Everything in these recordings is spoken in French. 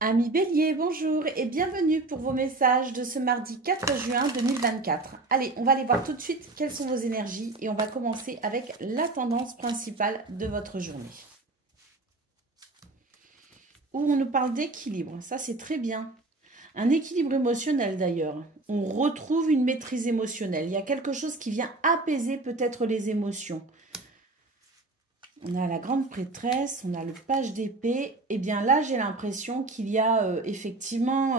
Amis Bélier, bonjour et bienvenue pour vos messages de ce mardi 4 juin 2024. Allez, on va aller voir tout de suite quelles sont vos énergies et on va commencer avec la tendance principale de votre journée. Où on nous parle d'équilibre, ça c'est très bien. Un équilibre émotionnel d'ailleurs. On retrouve une maîtrise émotionnelle. Il y a quelque chose qui vient apaiser peut-être les émotions. On a la grande prêtresse, on a le page d'épée. Et bien là, j'ai l'impression qu'il y a effectivement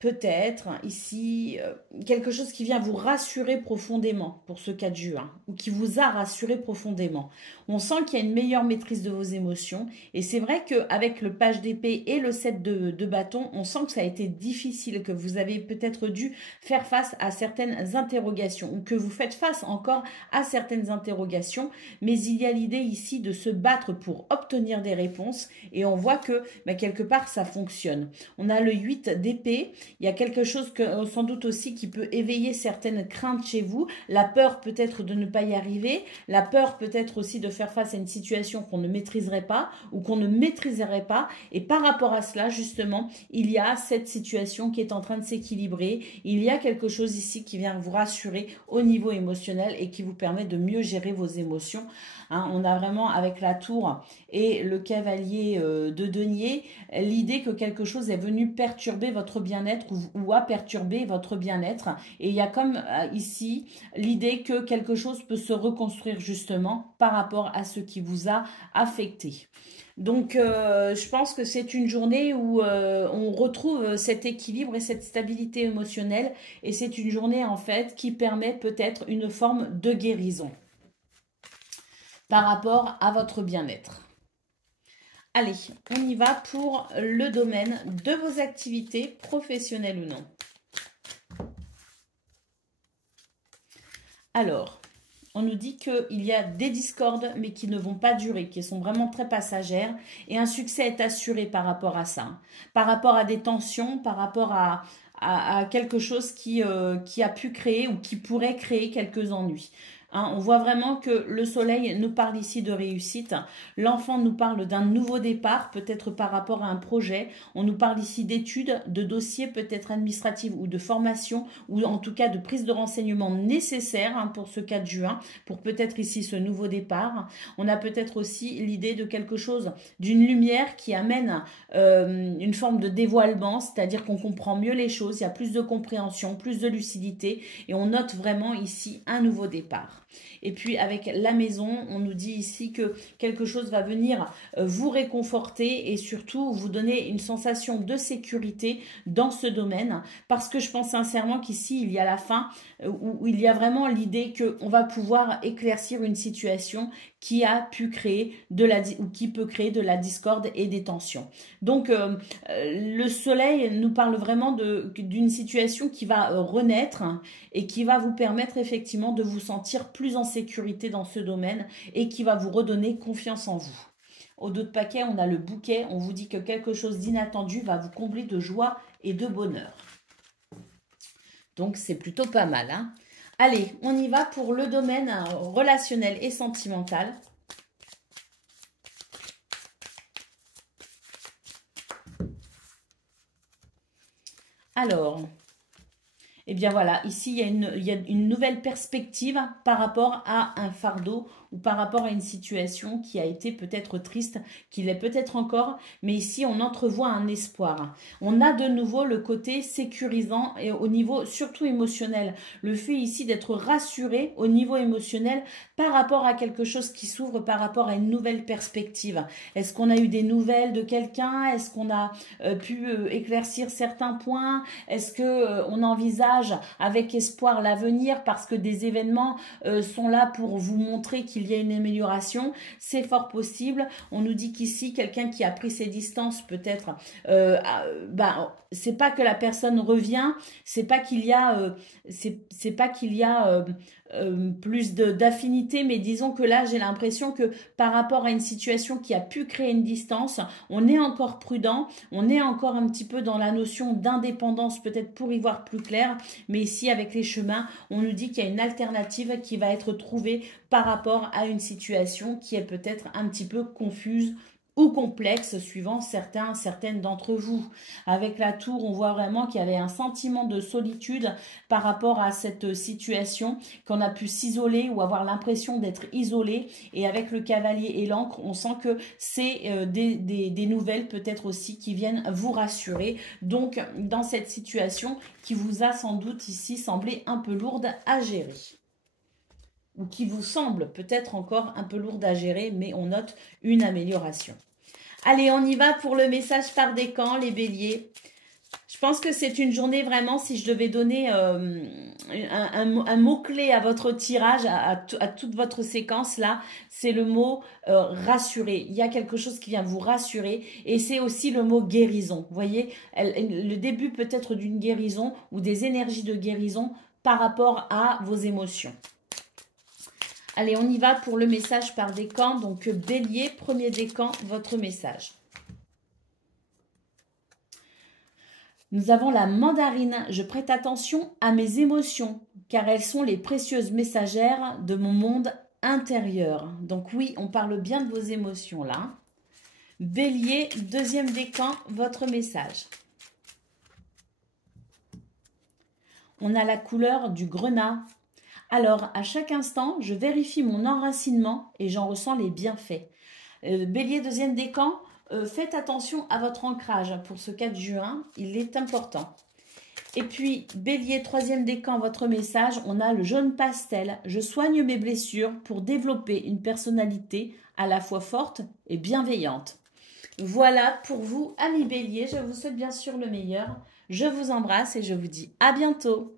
peut-être ici quelque chose qui vient vous rassurer profondément pour ce 4 juin ou qui vous a rassuré profondément. On sent qu'il y a une meilleure maîtrise de vos émotions et c'est vrai qu'avec le page d'épée et le 7 de bâton, on sent que ça a été difficile, que vous avez peut-être dû faire face à certaines interrogations ou que vous faites face encore à certaines interrogations, mais il y a l'idée ici de se battre pour obtenir des réponses et on voit que quelque part ça fonctionne. On a le 8 d'épée. Il y a quelque chose que sans doute aussi qui peut éveiller certaines craintes chez vous, la peur peut-être de ne pas y arriver, la peur peut-être aussi de faire face à une situation qu'on ne maîtriserait pas ou qu'on ne maîtriserait pas. Et par rapport à cela, justement, il y a cette situation qui est en train de s'équilibrer. Il y a quelque chose ici qui vient vous rassurer au niveau émotionnel et qui vous permet de mieux gérer vos émotions. Hein, on a vraiment avec la tour et le cavalier de denier l'idée que quelque chose est venu perturber votre bien-être ou a perturbé votre bien-être. Et il y a comme ici l'idée que quelque chose peut se reconstruire justement par rapport à ce qui vous a affecté. Donc, je pense que c'est une journée où on retrouve cet équilibre et cette stabilité émotionnelle. Et c'est une journée, en fait, qui permet peut-être une forme de guérison par rapport à votre bien-être. Allez, on y va pour le domaine de vos activités, professionnelles ou non. Alors, on nous dit qu'il y a des discordes, mais qui ne vont pas durer, qui sont vraiment très passagères, et un succès est assuré par rapport à ça, par rapport à des tensions, par rapport à quelque chose qui a pu créer ou qui pourrait créer quelques ennuis. Hein, on voit vraiment que le soleil nous parle ici de réussite. L'enfant nous parle d'un nouveau départ, peut-être par rapport à un projet. On nous parle ici d'études, de dossiers peut-être administratifs ou de formation, ou en tout cas de prise de renseignements nécessaires pour ce 4 juin, pour peut-être ici ce nouveau départ. On a peut-être aussi l'idée de quelque chose, d'une lumière qui amène une forme de dévoilement, c'est-à-dire qu'on comprend mieux les choses, il y a plus de compréhension, plus de lucidité, et on note vraiment ici un nouveau départ. Et puis avec la maison, on nous dit ici que quelque chose va venir vous réconforter et surtout vous donner une sensation de sécurité dans ce domaine, parce que je pense sincèrement qu'ici il y a la fin où il y a vraiment l'idée qu'on va pouvoir éclaircir une situation qui a pu créer ou qui peut créer de la discorde et des tensions. Donc le soleil nous parle vraiment d'une situation qui va renaître et qui va vous permettre effectivement de vous sentir plus en sécurité dans ce domaine et qui va vous redonner confiance en vous. Au dos de paquet, on a le bouquet, on vous dit que quelque chose d'inattendu va vous combler de joie et de bonheur. Donc c'est plutôt pas mal, hein. Allez, on y va pour le domaine relationnel et sentimental. Alors, eh bien voilà, ici il y a une nouvelle perspective par rapport à un fardeau ou par rapport à une situation qui a été peut-être triste, qui l'est peut-être encore, mais ici on entrevoit un espoir. On a de nouveau le côté sécurisant et au niveau surtout émotionnel. Le fait ici d'être rassuré au niveau émotionnel par rapport à quelque chose qui s'ouvre, par rapport à une nouvelle perspective. Est-ce qu'on a eu des nouvelles de quelqu'un? Est-ce qu'on a pu éclaircir certains points? Est-ce qu'on envisage avec espoir l'avenir parce que des événements sont là pour vous montrer qu'il y a une amélioration? C'est fort possible. On nous dit qu'ici, quelqu'un qui a pris ses distances peut-être, c'est pas que la personne revient, c'est pas qu'il y a, plus d'affinité, mais disons que là, j'ai l'impression que par rapport à une situation qui a pu créer une distance, on est encore prudent, on est encore un petit peu dans la notion d'indépendance, peut-être pour y voir plus clair, mais ici, avec les chemins, on nous dit qu'il y a une alternative qui va être trouvée par rapport à une situation qui est peut-être un petit peu confuse ou complexe suivant certaines d'entre vous. Avec la tour, on voit vraiment qu'il y avait un sentiment de solitude par rapport à cette situation, qu'on a pu s'isoler ou avoir l'impression d'être isolé. Et avec le cavalier et l'encre, on sent que c'est des nouvelles peut-être aussi qui viennent vous rassurer. Donc, dans cette situation qui vous a sans doute ici semblé un peu lourde à gérer. Ou qui vous semble peut-être encore un peu lourde à gérer, mais on note une amélioration. Allez, on y va pour le message par décan, les béliers. Je pense que c'est une journée vraiment, si je devais donner un mot-clé à votre tirage, à toute votre séquence là, c'est le mot rassurer. Il y a quelque chose qui vient vous rassurer et c'est aussi le mot guérison. Vous voyez, le début peut-être d'une guérison ou des énergies de guérison par rapport à vos émotions. Allez, on y va pour le message par décan. Donc, bélier, premier décan, votre message. Nous avons la mandarine. Je prête attention à mes émotions, car elles sont les précieuses messagères de mon monde intérieur. Donc oui, on parle bien de vos émotions là. Bélier, deuxième décan, votre message. On a la couleur du grenat. Alors, à chaque instant, je vérifie mon enracinement et j'en ressens les bienfaits. Bélier, deuxième décan, faites attention à votre ancrage pour ce 4 juin, il est important. Et puis, Bélier, troisième décan, votre message, on a le jaune pastel. Je soigne mes blessures pour développer une personnalité à la fois forte et bienveillante. Voilà pour vous, amis Bélier, je vous souhaite bien sûr le meilleur. Je vous embrasse et je vous dis à bientôt.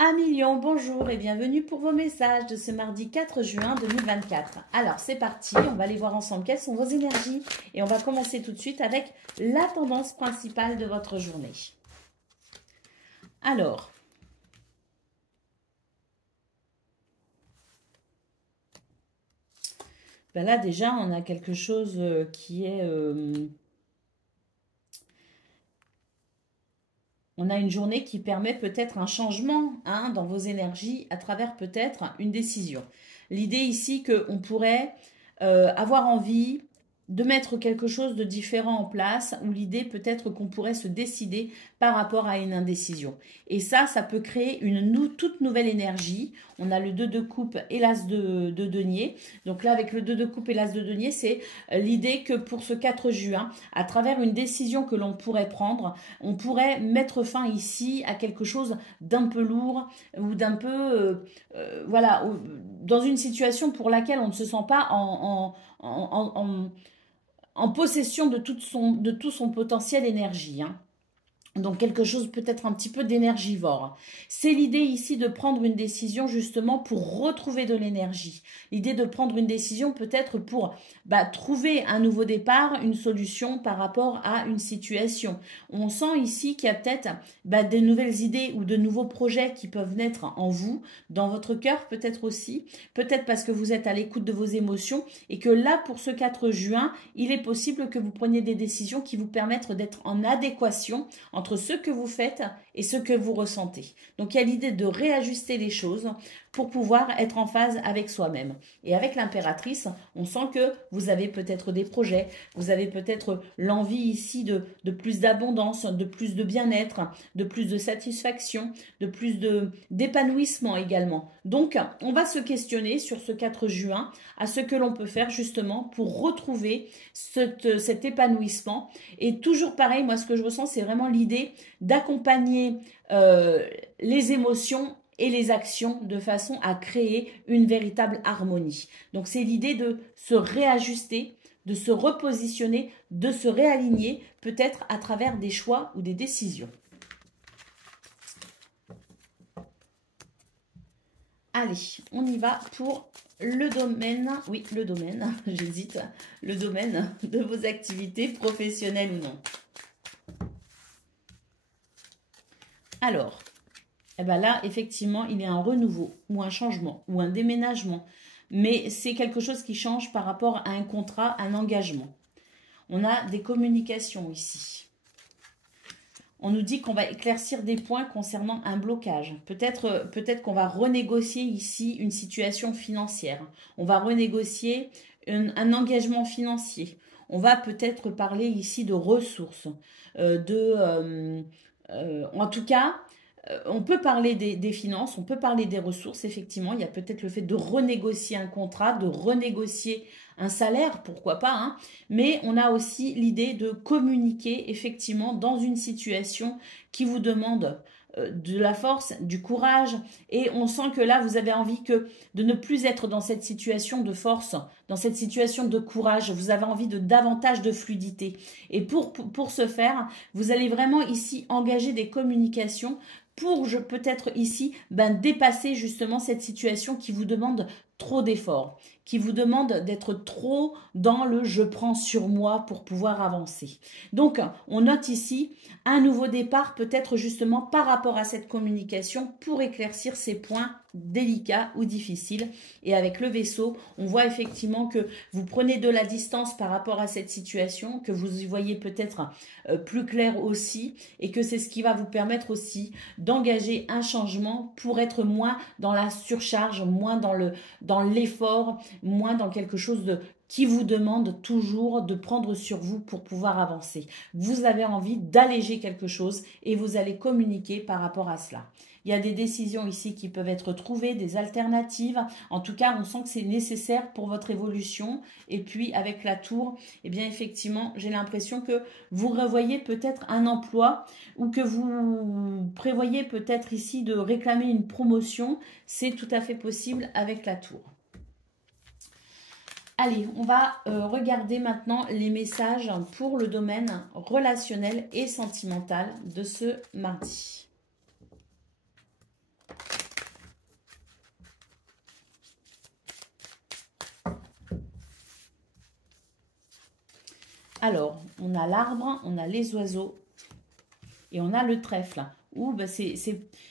Amis Lion, bonjour et bienvenue pour vos messages de ce mardi 4 juin 2024. Alors c'est parti, on va aller voir ensemble quelles sont vos énergies et on va commencer tout de suite avec la tendance principale de votre journée. Alors, ben là déjà on a quelque chose qui est... On a une journée qui permet peut-être un changement dans vos énergies à travers peut-être une décision. L'idée ici qu'on pourrait avoir envie de mettre quelque chose de différent en place ou l'idée peut-être qu'on pourrait se décider par rapport à une indécision. Et ça peut créer une toute nouvelle énergie. On a le 2 de coupe et l'as de denier. Donc là, avec le 2 de coupe et l'as de denier, c'est l'idée que pour ce 4 juin, à travers une décision que l'on pourrait prendre, on pourrait mettre fin ici à quelque chose d'un peu lourd ou d'un peu, voilà, dans une situation pour laquelle on ne se sent pas en possession de tout son potentiel énergie. Donc quelque chose peut-être un petit peu d'énergivore. C'est l'idée ici de prendre une décision justement pour retrouver de l'énergie. L'idée de prendre une décision peut-être pour trouver un nouveau départ, une solution par rapport à une situation. On sent ici qu'il y a peut-être des nouvelles idées ou de nouveaux projets qui peuvent naître en vous, dans votre cœur peut-être aussi. Peut-être parce que vous êtes à l'écoute de vos émotions et que là pour ce 4 juin, il est possible que vous preniez des décisions qui vous permettent d'être en adéquation entre ce que vous faites et ce que vous ressentez. Donc, il y a l'idée de réajuster les choses pour pouvoir être en phase avec soi-même. Et avec l'impératrice, on sent que vous avez peut-être des projets, vous avez peut-être l'envie ici de plus d'abondance, de plus de bien-être, de plus de satisfaction, de plus d'épanouissement également. Donc, on va se questionner sur ce 4 juin à ce que l'on peut faire justement pour retrouver cet épanouissement. Et toujours pareil, moi ce que je ressens, c'est vraiment l'idée d'accompagner les émotions et les actions de façon à créer une véritable harmonie. Donc c'est l'idée de se réajuster, de se repositionner, de se réaligner peut-être à travers des choix ou des décisions. Allez, on y va pour le domaine, oui le domaine, j'hésite, le domaine de vos activités professionnelles ou non. Alors, là, effectivement, il y a un renouveau ou un changement ou un déménagement. Mais c'est quelque chose qui change par rapport à un contrat, un engagement. On a des communications ici. On nous dit qu'on va éclaircir des points concernant un blocage. Peut-être qu'on va renégocier ici une situation financière. On va renégocier un engagement financier. On va peut-être parler ici de ressources. En tout cas, on peut parler des finances, on peut parler des ressources, effectivement. Il y a peut-être le fait de renégocier un contrat, de renégocier un salaire, pourquoi pas, hein. Mais on a aussi l'idée de communiquer, effectivement, dans une situation qui vous demande de la force, du courage, et on sent que là, vous avez envie de ne plus être dans cette situation de force, dans cette situation de courage, vous avez envie de davantage de fluidité. Et pour ce faire, vous allez vraiment ici engager des communications pour peut-être ici dépasser justement cette situation qui vous demande trop d'efforts, qui vous demande d'être trop dans le « je prends sur moi » pour pouvoir avancer. Donc, on note ici un nouveau départ, peut-être justement par rapport à cette communication pour éclaircir ces points délicats ou difficiles. Et avec le vaisseau, on voit effectivement que vous prenez de la distance par rapport à cette situation, que vous y voyez peut-être plus clair aussi, et que c'est ce qui va vous permettre aussi d'engager un changement pour être moins dans la surcharge, moins dans l'effort, moins dans quelque chose qui vous demande toujours de prendre sur vous pour pouvoir avancer. Vous avez envie d'alléger quelque chose et vous allez communiquer par rapport à cela. Il y a des décisions ici qui peuvent être trouvées, des alternatives. En tout cas, on sent que c'est nécessaire pour votre évolution. Et puis, avec la tour, eh bien, effectivement, j'ai l'impression que vous revoyez peut-être un emploi ou que vous prévoyez peut-être ici de réclamer une promotion. C'est tout à fait possible avec la tour. Allez, on va regarder maintenant les messages pour le domaine relationnel et sentimental de ce mardi. Alors, on a l'arbre, on a les oiseaux et on a le trèfle.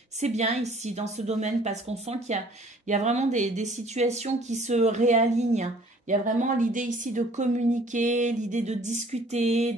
C'est bien ici dans ce domaine parce qu'on sent qu'il y a vraiment des situations qui se réalignent. Il y a vraiment l'idée ici de communiquer, l'idée de discuter,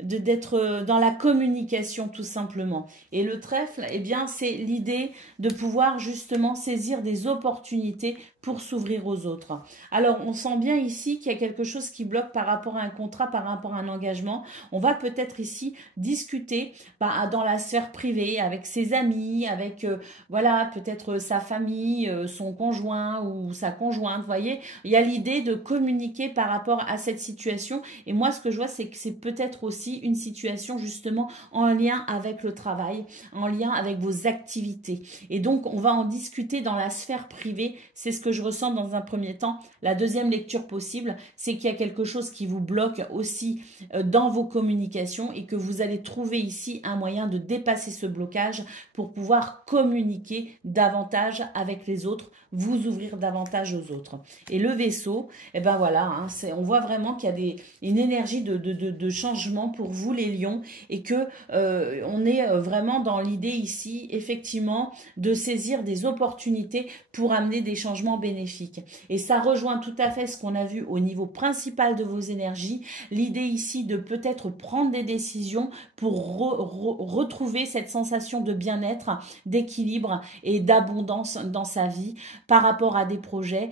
d'être dans la communication tout simplement. Et le trèfle, eh bien, c'est l'idée de pouvoir justement saisir des opportunités pour s'ouvrir aux autres. Alors, on sent bien ici qu'il y a quelque chose qui bloque par rapport à un contrat, par rapport à un engagement. On va peut-être ici discuter dans la sphère privée, avec ses amis, avec, voilà, peut-être sa famille, son conjoint ou sa conjointe, vous voyez. Il y a l'idée de communiquer par rapport à cette situation. Et moi, ce que je vois, c'est que c'est peut-être aussi une situation justement en lien avec le travail, en lien avec vos activités. Et donc, on va en discuter dans la sphère privée. C'est ce que je ressens dans un premier temps. La deuxième lecture possible, c'est qu'il y a quelque chose qui vous bloque aussi dans vos communications et que vous allez trouver ici un moyen de dépasser ce blocage pour pouvoir communiquer davantage avec les autres, vous ouvrir davantage aux autres. Et le vaisseau, eh ben voilà, hein, on voit vraiment qu'il y a une énergie de changement pour vous les lions et que on est vraiment dans l'idée ici, effectivement, de saisir des opportunités pour amener des changements bénéfiques. Et ça rejoint tout à fait ce qu'on a vu au niveau principal de vos énergies, l'idée ici de peut-être prendre des décisions pour retrouver cette sensation de bien-être, d'équilibre et d'abondance dans sa vie par rapport à des projets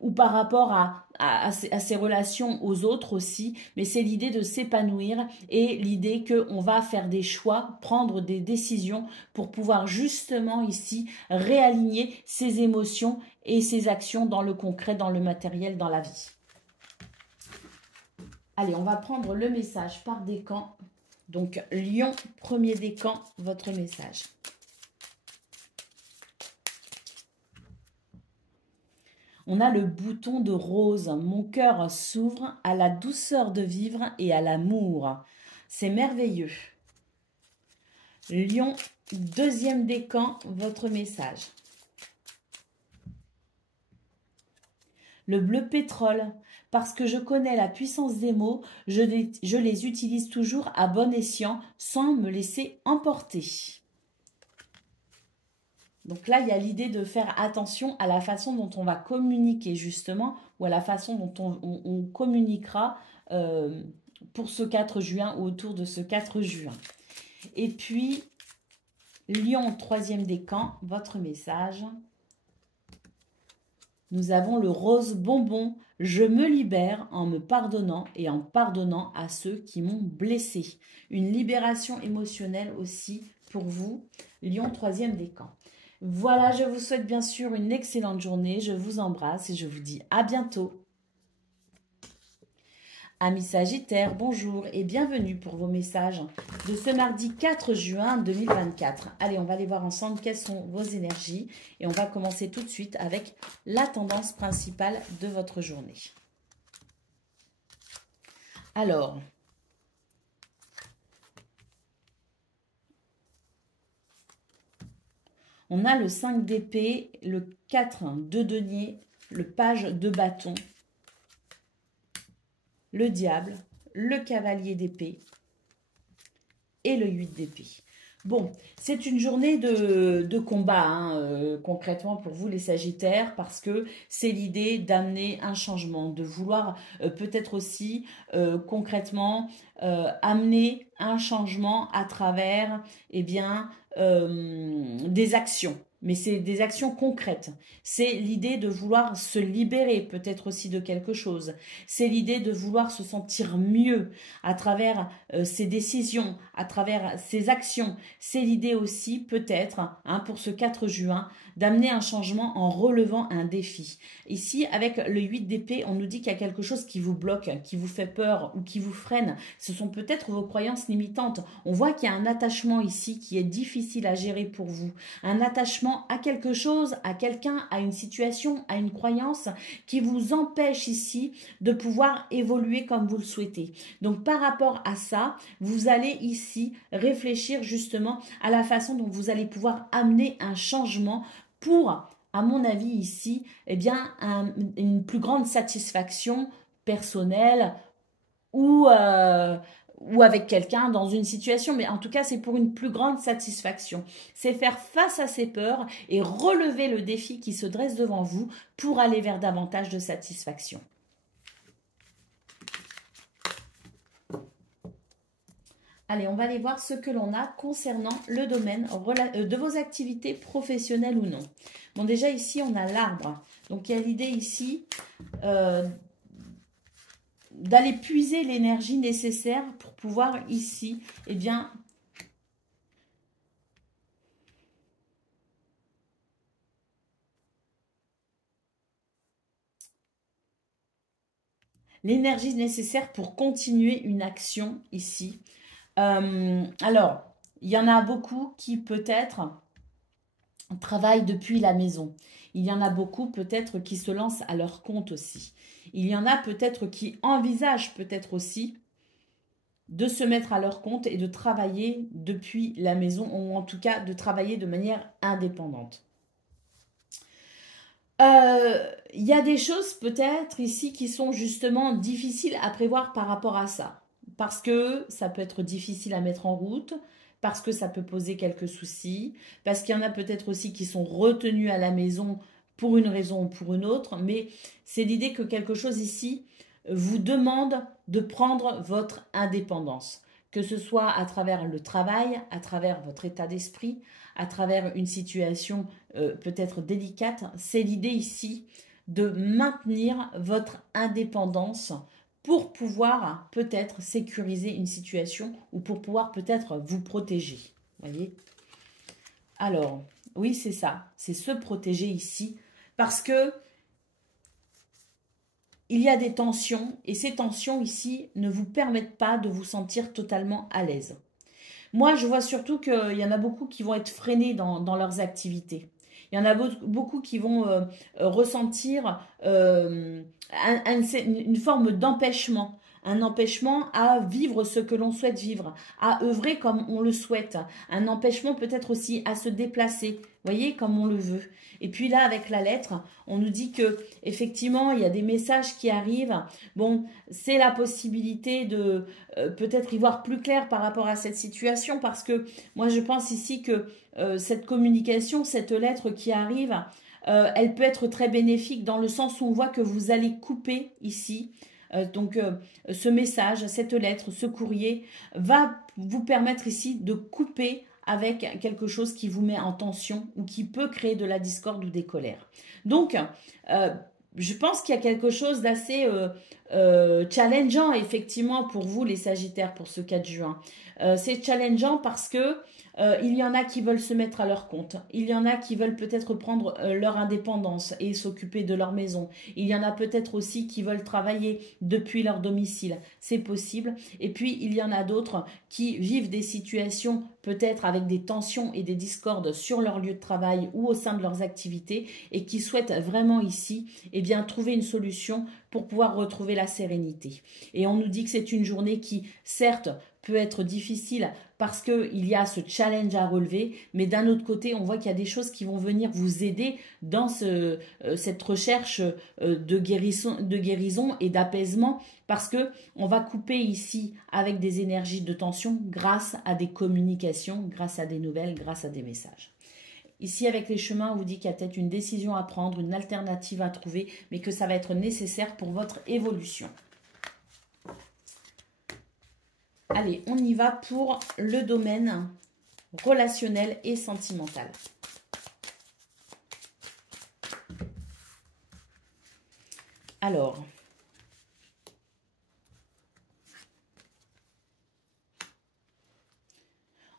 ou par rapport à ses relations aux autres aussi, mais c'est l'idée de s'épanouir et l'idée qu'on va faire des choix, prendre des décisions pour pouvoir justement ici réaligner ses émotions et ses actions dans le concret, dans le matériel, dans la vie. Allez, on va prendre le message par décan. Donc, Lion, premier décan, votre message. On a le bouton de rose. Mon cœur s'ouvre à la douceur de vivre et à l'amour. C'est merveilleux. Lion, deuxième décan, votre message. Le bleu pétrole. Parce que je connais la puissance des mots, je les utilise toujours à bon escient sans me laisser emporter. Donc là, il y a l'idée de faire attention à la façon dont on va communiquer justement, ou à la façon dont on communiquera pour ce 4 juin ou autour de ce 4 juin. Et puis, Lion, troisième décan, votre message. Nous avons le rose bonbon. Je me libère en me pardonnant et en pardonnant à ceux qui m'ont blessé. Une libération émotionnelle aussi pour vous, Lion, troisième décan. Voilà, je vous souhaite bien sûr une excellente journée. Je vous embrasse et je vous dis à bientôt. Amis Sagittaires, bonjour et bienvenue pour vos messages de ce mardi 4 juin 2024. Allez, on va aller voir ensemble quelles sont vos énergies et on va commencer tout de suite avec la tendance principale de votre journée. Alors, on a le 5 d'épée, le 4 de denier, le page de bâton, le diable, le cavalier d'épée et le 8 d'épée. Bon, c'est une journée de combat, hein, concrètement pour vous les Sagittaires, parce que c'est l'idée d'amener un changement, de vouloir peut-être aussi concrètement amener un changement à travers des actions. Mais c'est des actions concrètes. C'est l'idée de vouloir se libérer peut-être aussi de quelque chose. C'est l'idée de vouloir se sentir mieux à travers ses décisions, à travers ses actions. C'est l'idée aussi peut-être, hein, pour ce 4 juin, d'amener un changement en relevant un défi. Ici, avec le 8 d'épée, on nous dit qu'il y a quelque chose qui vous bloque, qui vous fait peur ou qui vous freine. Ce sont peut-être vos croyances limitantes. On voit qu'il y a un attachement ici qui est difficile à gérer pour vous. Un attachement à quelque chose, à quelqu'un, à une situation, à une croyance qui vous empêche ici de pouvoir évoluer comme vous le souhaitez. Donc par rapport à ça, vous allez ici réfléchir justement à la façon dont vous allez pouvoir amener un changement pour, à mon avis ici, une plus grande satisfaction personnelle ou avec quelqu'un dans une situation, mais en tout cas c'est pour une plus grande satisfaction. C'est faire face à ses peurs et relever le défi qui se dresse devant vous pour aller vers davantage de satisfaction. Allez, on va aller voir ce que l'on a concernant le domaine de vos activités professionnelles ou non. Bon, déjà ici, on a l'arbre. Donc, il y a l'idée ici d'aller puiser l'énergie nécessaire pour pouvoir ici, l'énergie nécessaire pour continuer une action ici. Alors, il y en a beaucoup qui peut-être travaillent depuis la maison. Il y en a beaucoup peut-être qui se lancent à leur compte aussi. Il y en a peut-être qui envisagent peut-être aussi de se mettre à leur compte et de travailler depuis la maison, ou en tout cas de travailler de manière indépendante. Il y a des choses peut-être ici qui sont justement difficiles à prévoir par rapport à ça. Parce que ça peut être difficile à mettre en route, parce que ça peut poser quelques soucis, parce qu'il y en a peut-être aussi qui sont retenus à la maison pour une raison ou pour une autre, mais c'est l'idée que quelque chose ici vous demande de prendre votre indépendance, que ce soit à travers le travail, à travers votre état d'esprit, à travers une situation peut-être délicate. C'est l'idée ici de maintenir votre indépendance pour pouvoir peut-être sécuriser une situation ou pour pouvoir peut-être vous protéger. Voyez? Alors, oui, c'est ça. C'est se protéger ici parce que il y a des tensions et ces tensions ici ne vous permettent pas de vous sentir totalement à l'aise. Moi, je vois surtout qu'il y en a beaucoup qui vont être freinés dans leurs activités. Il y en a beaucoup qui vont ressentir une forme d'empêchement. Un empêchement à vivre ce que l'on souhaite vivre, à œuvrer comme on le souhaite. Un empêchement peut-être aussi à se déplacer, voyez, comme on le veut. Et puis là, avec la lettre, on nous dit que effectivement, il y a des messages qui arrivent. Bon, c'est la possibilité de peut-être y voir plus clair par rapport à cette situation, parce que moi, je pense ici que cette communication, cette lettre qui arrive, elle peut être très bénéfique dans le sens où on voit que vous allez couper ici Ce message, cette lettre, ce courrier va vous permettre ici de couper avec quelque chose qui vous met en tension ou qui peut créer de la discorde ou des colères. Donc, je pense qu'il y a quelque chose d'assez challengeant, effectivement, pour vous, les Sagittaires, pour ce 4 juin. C'est challengeant parce que il y en a qui veulent se mettre à leur compte. Il y en a qui veulent peut-être prendre leur indépendance et s'occuper de leur maison. Il y en a peut-être aussi qui veulent travailler depuis leur domicile. C'est possible. Et puis, il y en a d'autres qui vivent des situations peut-être avec des tensions et des discordes sur leur lieu de travail ou au sein de leurs activités et qui souhaitent vraiment ici trouver une solution pour pouvoir retrouver la sérénité. Et on nous dit que c'est une journée qui, certes, peut être difficile parce qu'il y a ce challenge à relever, mais d'un autre côté, on voit qu'il y a des choses qui vont venir vous aider dans cette recherche de guérison et d'apaisement, parce que on va couper ici avec des énergies de tension grâce à des communications, grâce à des nouvelles, grâce à des messages. Ici, avec les chemins, on vous dit qu'il y a peut-être une décision à prendre, une alternative à trouver, mais que ça va être nécessaire pour votre évolution. Allez, on y va pour le domaine relationnel et sentimental. Alors,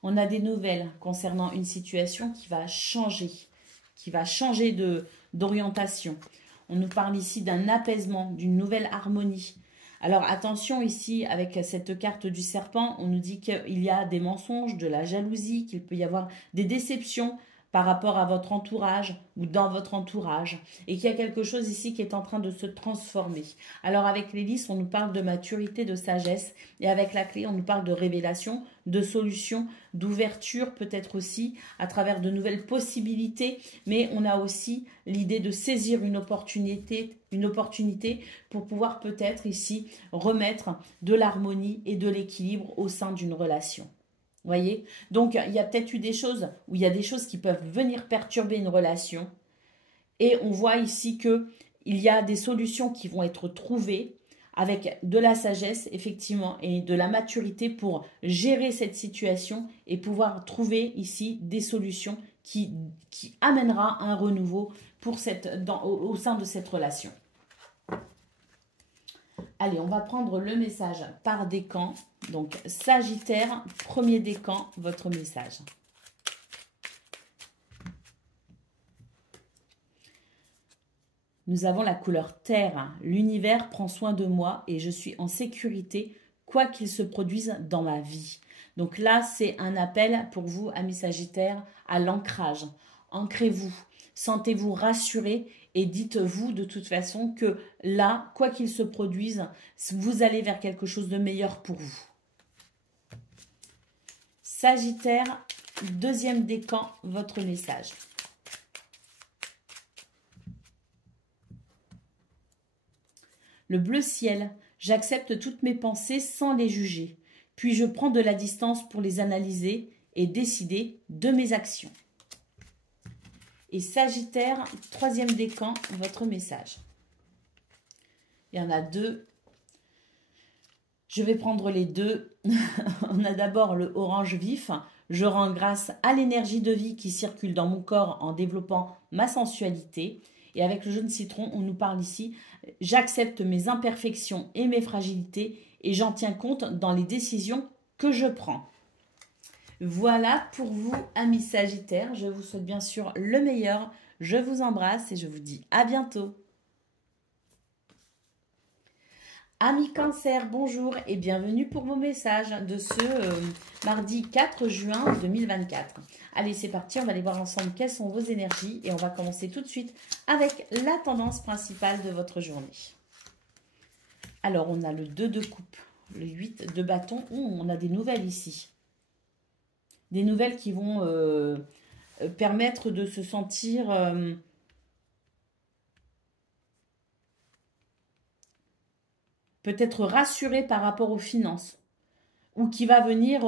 on a des nouvelles concernant une situation qui va changer d'orientation. On nous parle ici d'un apaisement, d'une nouvelle harmonie. Alors attention ici, avec cette carte du serpent, on nous dit qu'il y a des mensonges, de la jalousie, qu'il peut y avoir des déceptions par rapport à votre entourage ou dans votre entourage, et qu'il y a quelque chose ici qui est en train de se transformer. Alors avec les lys, on nous parle de maturité, de sagesse, et avec la clé, on nous parle de révélation, de solution, d'ouverture peut-être aussi, à travers de nouvelles possibilités, mais on a aussi l'idée de saisir une opportunité pour pouvoir peut-être ici remettre de l'harmonie et de l'équilibre au sein d'une relation. Voyez? Donc, il y a peut-être eu des choses où il y a des choses qui peuvent venir perturber une relation. Et on voit ici qu'il y a des solutions qui vont être trouvées avec de la sagesse, effectivement, et de la maturité pour gérer cette situation et pouvoir trouver ici des solutions qui amènera un renouveau pour au sein de cette relation. Allez, on va prendre le message par décan. Donc, Sagittaire, premier décan, votre message. Nous avons la couleur terre. L'univers prend soin de moi et je suis en sécurité, quoi qu'il se produise dans ma vie. Donc là, c'est un appel pour vous, amis Sagittaires, à l'ancrage. Ancrez-vous, sentez-vous rassurés et dites-vous de toute façon que là, quoi qu'il se produise, vous allez vers quelque chose de meilleur pour vous. Sagittaire, deuxième décan, votre message. Le bleu ciel, j'accepte toutes mes pensées sans les juger, puis je prends de la distance pour les analyser et décider de mes actions. Et Sagittaire, troisième décan, votre message. Il y en a deux. Je vais prendre les deux. On a d'abord le orange vif. Je rends grâce à l'énergie de vie qui circule dans mon corps en développant ma sensualité. Et avec le jaune citron, on nous parle ici. J'accepte mes imperfections et mes fragilités et j'en tiens compte dans les décisions que je prends. Voilà pour vous, amis Sagittaires. Je vous souhaite bien sûr le meilleur. Je vous embrasse et je vous dis à bientôt. Amis Cancer, bonjour et bienvenue pour vos messages de ce mardi 4 juin 2024. Allez, c'est parti, on va aller voir ensemble quelles sont vos énergies et on va commencer tout de suite avec la tendance principale de votre journée. Alors, on a le 2 de coupe, le 8 de bâton. On a des nouvelles ici. Des nouvelles qui vont permettre de se sentir peut-être rassuré par rapport aux finances ou qui va venir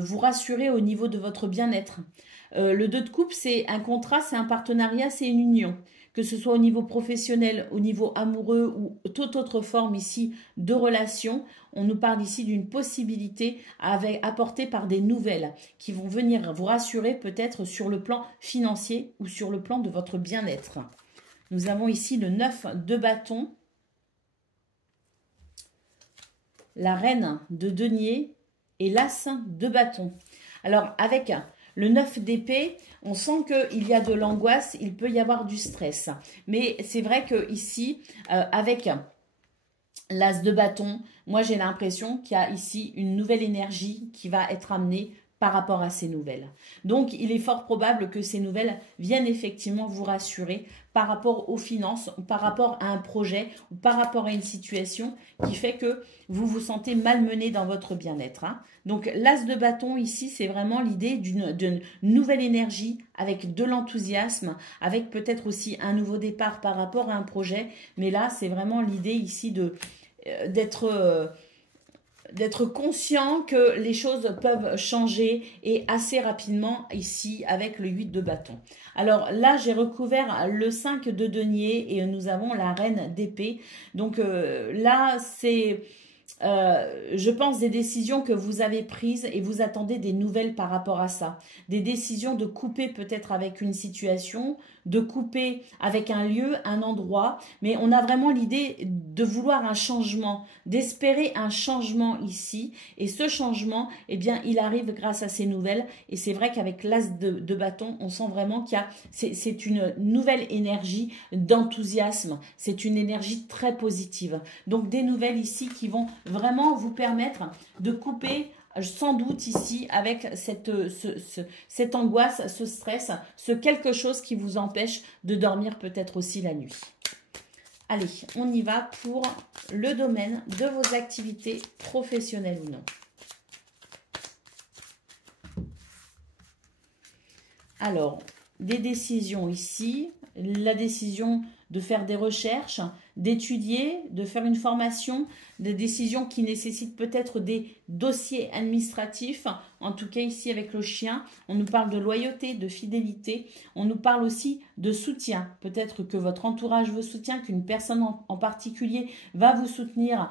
vous rassurer au niveau de votre bien-être. Le 2 de coupe, c'est un contrat, c'est un partenariat, c'est une union. que ce soit au niveau professionnel, au niveau amoureux ou toute autre forme ici de relation. On nous parle ici d'une possibilité apportée par des nouvelles qui vont venir vous rassurer peut-être sur le plan financier ou sur le plan de votre bien-être. Nous avons ici le 9 de bâton, la reine de denier et l'as de bâton. Alors avec le 9 d'épée, on sent qu'il y a de l'angoisse, il peut y avoir du stress. Mais c'est vrai que ici, avec l'as de bâton, moi j'ai l'impression qu'il y a ici une nouvelle énergie qui va être amenée par rapport à ces nouvelles. Donc il est fort probable que ces nouvelles viennent effectivement vous rassurer par rapport aux finances, ou par rapport à un projet, ou par rapport à une situation qui fait que vous vous sentez malmené dans votre bien-être. Hein. Donc l'as de bâton ici, c'est vraiment l'idée d'une nouvelle énergie avec de l'enthousiasme, avec peut-être aussi un nouveau départ par rapport à un projet. Mais là, c'est vraiment l'idée ici d'être conscient que les choses peuvent changer et assez rapidement ici avec le 8 de bâton. Alors là, j'ai recouvert le 5 de denier et nous avons la reine d'épée. Donc là, c'est... je pense des décisions que vous avez prises et vous attendez des nouvelles par rapport à ça. Des décisions de couper peut-être avec une situation, de couper avec un lieu, un endroit. Mais on a vraiment l'idée de vouloir un changement, d'espérer un changement ici. Et ce changement, eh bien, il arrive grâce à ces nouvelles. Et c'est vrai qu'avec l'as de bâton, on sent vraiment qu'il y a... C'est une nouvelle énergie d'enthousiasme. C'est une énergie très positive. Donc des nouvelles ici qui vont vraiment vous permettre de couper sans doute ici avec cette angoisse, ce stress, ce quelque chose qui vous empêche de dormir peut-être aussi la nuit. Allez, on y va pour le domaine de vos activités professionnelles ou non. Alors, des décisions ici, la décision de faire des recherches, d'étudier, de faire une formation, des décisions qui nécessitent peut-être des dossiers administratifs. En tout cas, ici, avec le chien, on nous parle de loyauté, de fidélité. On nous parle aussi de soutien. Peut-être que votre entourage vous soutient, qu'une personne en particulier va vous soutenir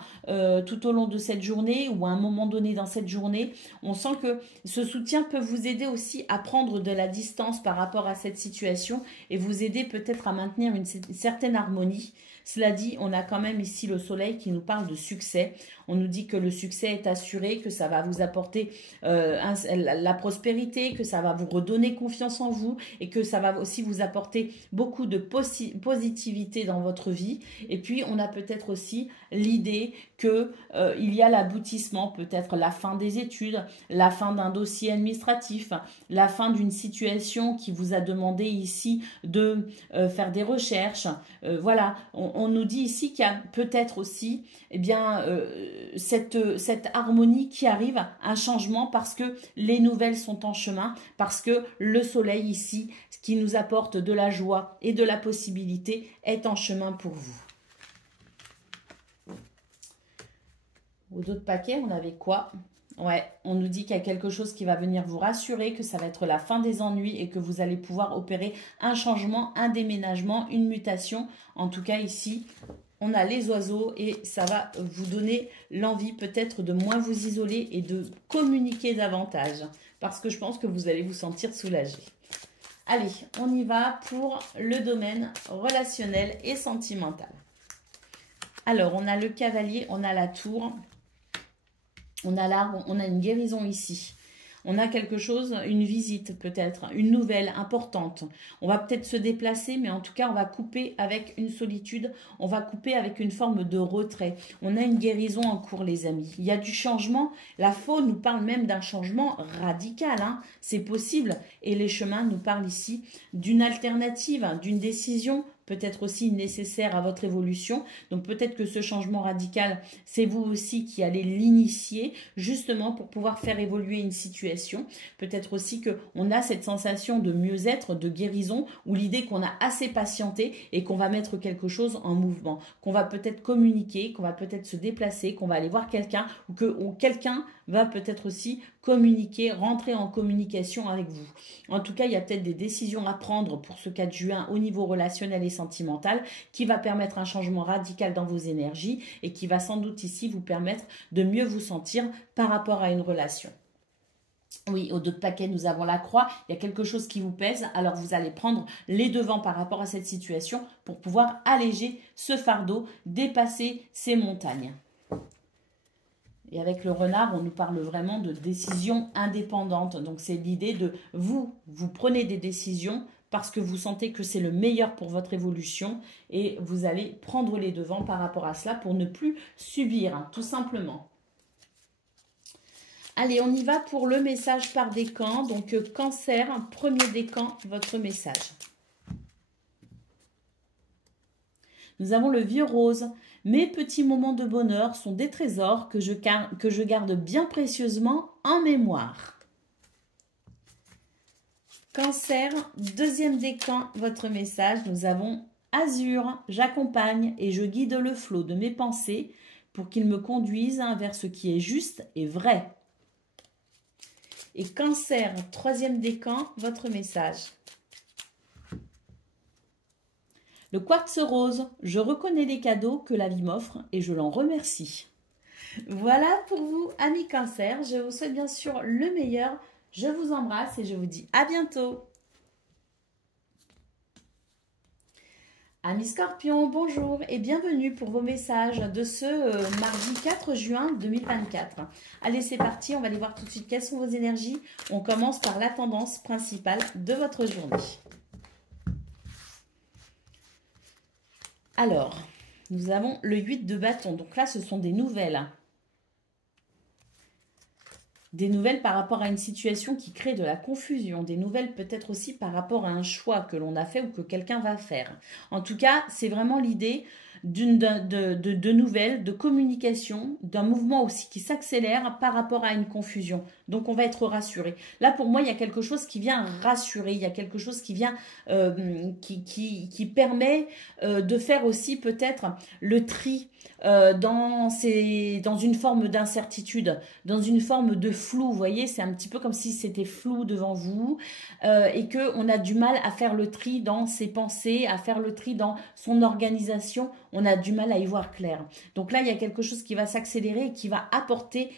tout au long de cette journée ou à un moment donné dans cette journée. On sent que ce soutien peut vous aider aussi à prendre de la distance par rapport à cette situation et vous aider peut-être à maintenir une certaine harmonie. Cela dit, on a quand même ici le soleil qui nous parle de succès. On nous dit que le succès est assuré, que ça va vous apporter la prospérité, que ça va vous redonner confiance en vous et que ça va aussi vous apporter beaucoup de positivité dans votre vie. Et puis, on a peut-être aussi l'idée qu'il y a l'aboutissement, peut-être la fin des études, la fin d'un dossier administratif, la fin d'une situation qui vous a demandé ici de faire des recherches. Voilà, on nous dit ici qu'il y a peut-être aussi cette harmonie qui arrive, un changement parce que les nouvelles sont en chemin, parce que le soleil ici, qui nous apporte de la joie et de la possibilité, est en chemin pour vous. Aux autres paquets, on avait quoi ? Ouais, on nous dit qu'il y a quelque chose qui va venir vous rassurer, que ça va être la fin des ennuis et que vous allez pouvoir opérer un changement, un déménagement, une mutation. En tout cas, ici, on a les oiseaux et ça va vous donner l'envie peut-être de moins vous isoler et de communiquer davantage parce que je pense que vous allez vous sentir soulagé. Allez, on y va pour le domaine relationnel et sentimental. Alors, on a le cavalier, on a la tour. On a l'arbre, on a une guérison ici. On a quelque chose, une visite peut-être, une nouvelle importante. On va peut-être se déplacer, mais en tout cas, on va couper avec une solitude. On va couper avec une forme de retrait. On a une guérison en cours, les amis. Il y a du changement. La faune nous parle même d'un changement radical. Hein. C'est possible. Et les chemins nous parlent ici d'une alternative, d'une décision peut-être aussi nécessaire à votre évolution. Donc peut-être que ce changement radical, c'est vous aussi qui allez l'initier justement pour pouvoir faire évoluer une situation. Peut-être aussi qu'on a cette sensation de mieux-être, de guérison, ou l'idée qu'on a assez patienté et qu'on va mettre quelque chose en mouvement, qu'on va peut-être communiquer, qu'on va peut-être se déplacer, qu'on va aller voir quelqu'un ou quelqu'un va peut-être aussi communiquer, rentrer en communication avec vous. En tout cas, il y a peut-être des décisions à prendre pour ce 4 juin au niveau relationnel et sentimentale, qui va permettre un changement radical dans vos énergies et qui va sans doute ici vous permettre de mieux vous sentir par rapport à une relation. Oui, au dos de paquet, nous avons la croix. Il y a quelque chose qui vous pèse. Alors, vous allez prendre les devants par rapport à cette situation pour pouvoir alléger ce fardeau, dépasser ces montagnes. Et avec le renard, on nous parle vraiment de décisions indépendantes. Donc, c'est l'idée de vous prenez des décisions parce que vous sentez que c'est le meilleur pour votre évolution et vous allez prendre les devants par rapport à cela pour ne plus subir, hein, tout simplement. Allez, on y va pour le message par décan. Donc, Cancer, premier décan, votre message. Nous avons le vieux rose. Mes petits moments de bonheur sont des trésors que je garde bien précieusement en mémoire. Cancer, deuxième décan, votre message. Nous avons Azur. J'accompagne et je guide le flot de mes pensées pour qu'il me conduise vers ce qui est juste et vrai. Et Cancer, troisième décan, votre message. Le quartz rose, je reconnais les cadeaux que la vie m'offre et je l'en remercie. Voilà pour vous, amis Cancer. Je vous souhaite bien sûr le meilleur. Je vous embrasse et je vous dis à bientôt. Amis Scorpions, bonjour et bienvenue pour vos messages de ce mardi 4 juin 2024. Allez, c'est parti, on va aller voir tout de suite quelles sont vos énergies. On commence par la tendance principale de votre journée. Alors, nous avons le 8 de bâton. Donc là, ce sont des nouvelles. Des nouvelles par rapport à une situation qui crée de la confusion. Des nouvelles peut-être aussi par rapport à un choix que l'on a fait ou que quelqu'un va faire. En tout cas, c'est vraiment l'idée de nouvelles, de communication, d'un mouvement aussi qui s'accélère par rapport à une confusion. Donc, on va être rassuré. Là, pour moi, il y a quelque chose qui vient rassurer. Il y a quelque chose qui vient, qui permet de faire aussi peut-être le tri dans une forme d'incertitude, dans une forme de flou. Vous voyez, c'est un petit peu comme si c'était flou devant vous et qu'on a du mal à faire le tri dans ses pensées, à faire le tri dans son organisation. On a du mal à y voir clair. Donc là, il y a quelque chose qui va s'accélérer et qui va apporter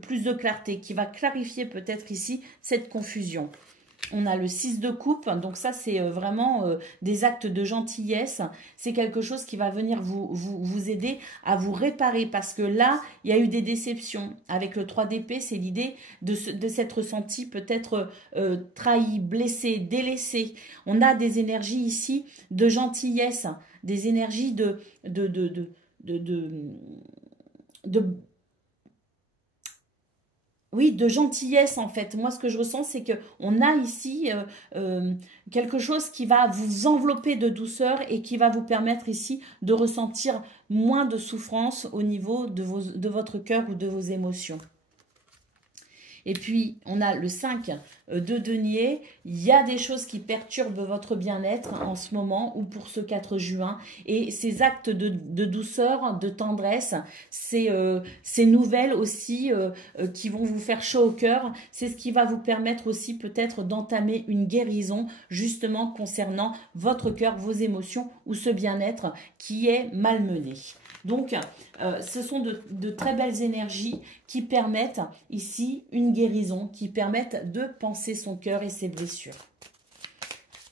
plus de clarté, qui va clarifier peut-être ici cette confusion. On a le 6 de coupe, donc ça c'est vraiment des actes de gentillesse. C'est quelque chose qui va venir vous aider à vous réparer parce que là, il y a eu des déceptions. Avec le 3 d'épée, c'est l'idée de s'être senti peut-être trahi, blessé, délaissé. On a des énergies ici de gentillesse, des énergies oui, de gentillesse en fait. Moi, ce que je ressens, c'est qu'on a ici quelque chose qui va vous envelopper de douceur et qui va vous permettre ici de ressentir moins de souffrance au niveau de votre cœur ou de vos émotions. Et puis, on a le 5 de denier. Il y a des choses qui perturbent votre bien-être en ce moment ou pour ce 4 juin. Et ces actes de douceur, de tendresse, ces nouvelles aussi qui vont vous faire chaud au cœur, c'est ce qui va vous permettre aussi peut-être d'entamer une guérison justement concernant votre cœur, vos émotions ou ce bien-être qui est malmené. Donc, ce sont de très belles énergies qui permettent ici une guérison, qui permettent de penser son cœur et ses blessures.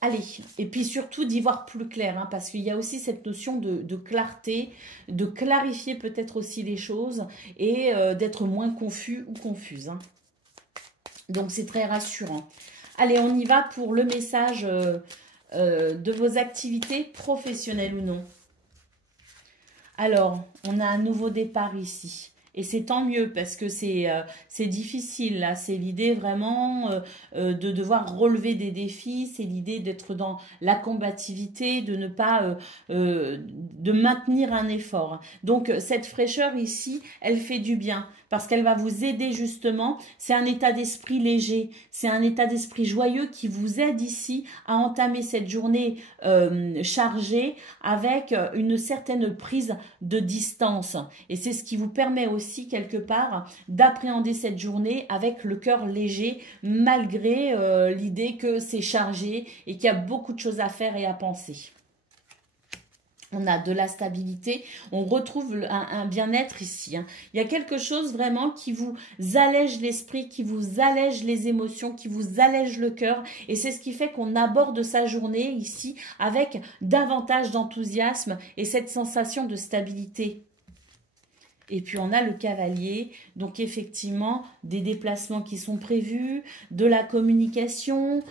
Allez, et puis surtout d'y voir plus clair, hein, parce qu'il y a aussi cette notion de clarté, de clarifier peut-être aussi les choses et d'être moins confus ou confuse. Hein. Donc, c'est très rassurant. Allez, on y va pour le message de vos activités professionnelles ou non. Alors, on a un nouveau départ ici. Et c'est tant mieux parce que c'est difficile là, c'est l'idée vraiment de devoir relever des défis, c'est l'idée d'être dans la combativité, de ne pas, de maintenir un effort. Donc cette fraîcheur ici, elle fait du bien parce qu'elle va vous aider justement, c'est un état d'esprit léger, c'est un état d'esprit joyeux qui vous aide ici à entamer cette journée chargée avec une certaine prise de distance. Et c'est ce qui vous permet aussi quelque part d'appréhender cette journée avec le cœur léger malgré l'idée que c'est chargé et qu'il y a beaucoup de choses à faire et à penser. On a de la stabilité, on retrouve un bien-être ici. Hein. Il y a quelque chose vraiment qui vous allège l'esprit, qui vous allège les émotions, qui vous allège le cœur. Et c'est ce qui fait qu'on aborde sa journée ici avec davantage d'enthousiasme et cette sensation de stabilité. Et puis on a le cavalier, donc effectivement des déplacements qui sont prévus, de la communication,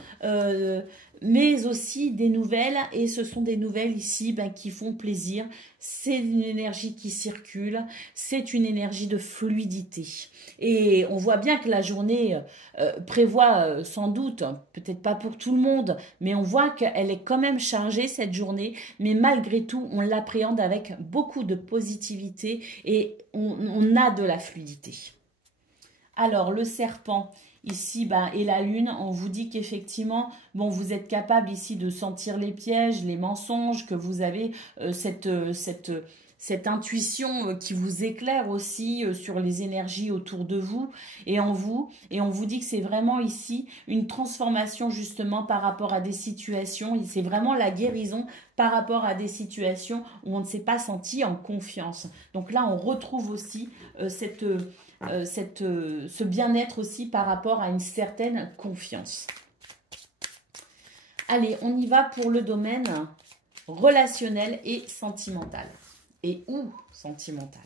mais aussi des nouvelles, et ce sont des nouvelles ici qui font plaisir. C'est une énergie qui circule, c'est une énergie de fluidité. Et on voit bien que la journée prévoit sans doute, peut-être pas pour tout le monde, mais on voit qu'elle est quand même chargée cette journée, mais malgré tout, on l'appréhende avec beaucoup de positivité et on a de la fluidité. Alors, le serpent, ici, et la lune, on vous dit qu'effectivement, bon, vous êtes capable ici de sentir les pièges, les mensonges, que vous avez cette intuition qui vous éclaire aussi sur les énergies autour de vous et en vous. Et on vous dit que c'est vraiment ici une transformation justement par rapport à des situations. C'est vraiment la guérison par rapport à des situations où on ne s'est pas senti en confiance. Donc là, on retrouve aussi ce bien-être aussi par rapport à une certaine confiance. Allez, on y va pour le domaine relationnel et sentimental. Et ou sentimental.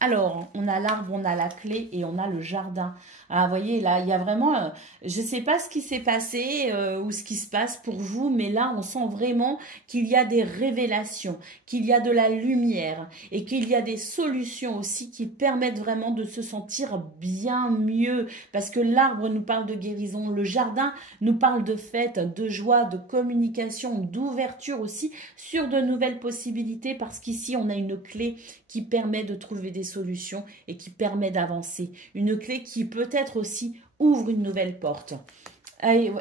Alors, on a l'arbre, on a la clé et on a le jardin. Ah, vous voyez, là, il y a vraiment... je ne sais pas ce qui s'est passé ou ce qui se passe pour vous, mais là, on sent vraiment qu'il y a des révélations, qu'il y a de la lumière et qu'il y a des solutions aussi qui permettent vraiment de se sentir bien mieux. Parce que l'arbre nous parle de guérison, le jardin nous parle de fête, de joie, de communication, d'ouverture aussi sur de nouvelles possibilités parce qu'ici, on a une clé qui permet de trouver des solutions et qui permet d'avancer. Une clé qui peut-être aussi ouvre une nouvelle porte.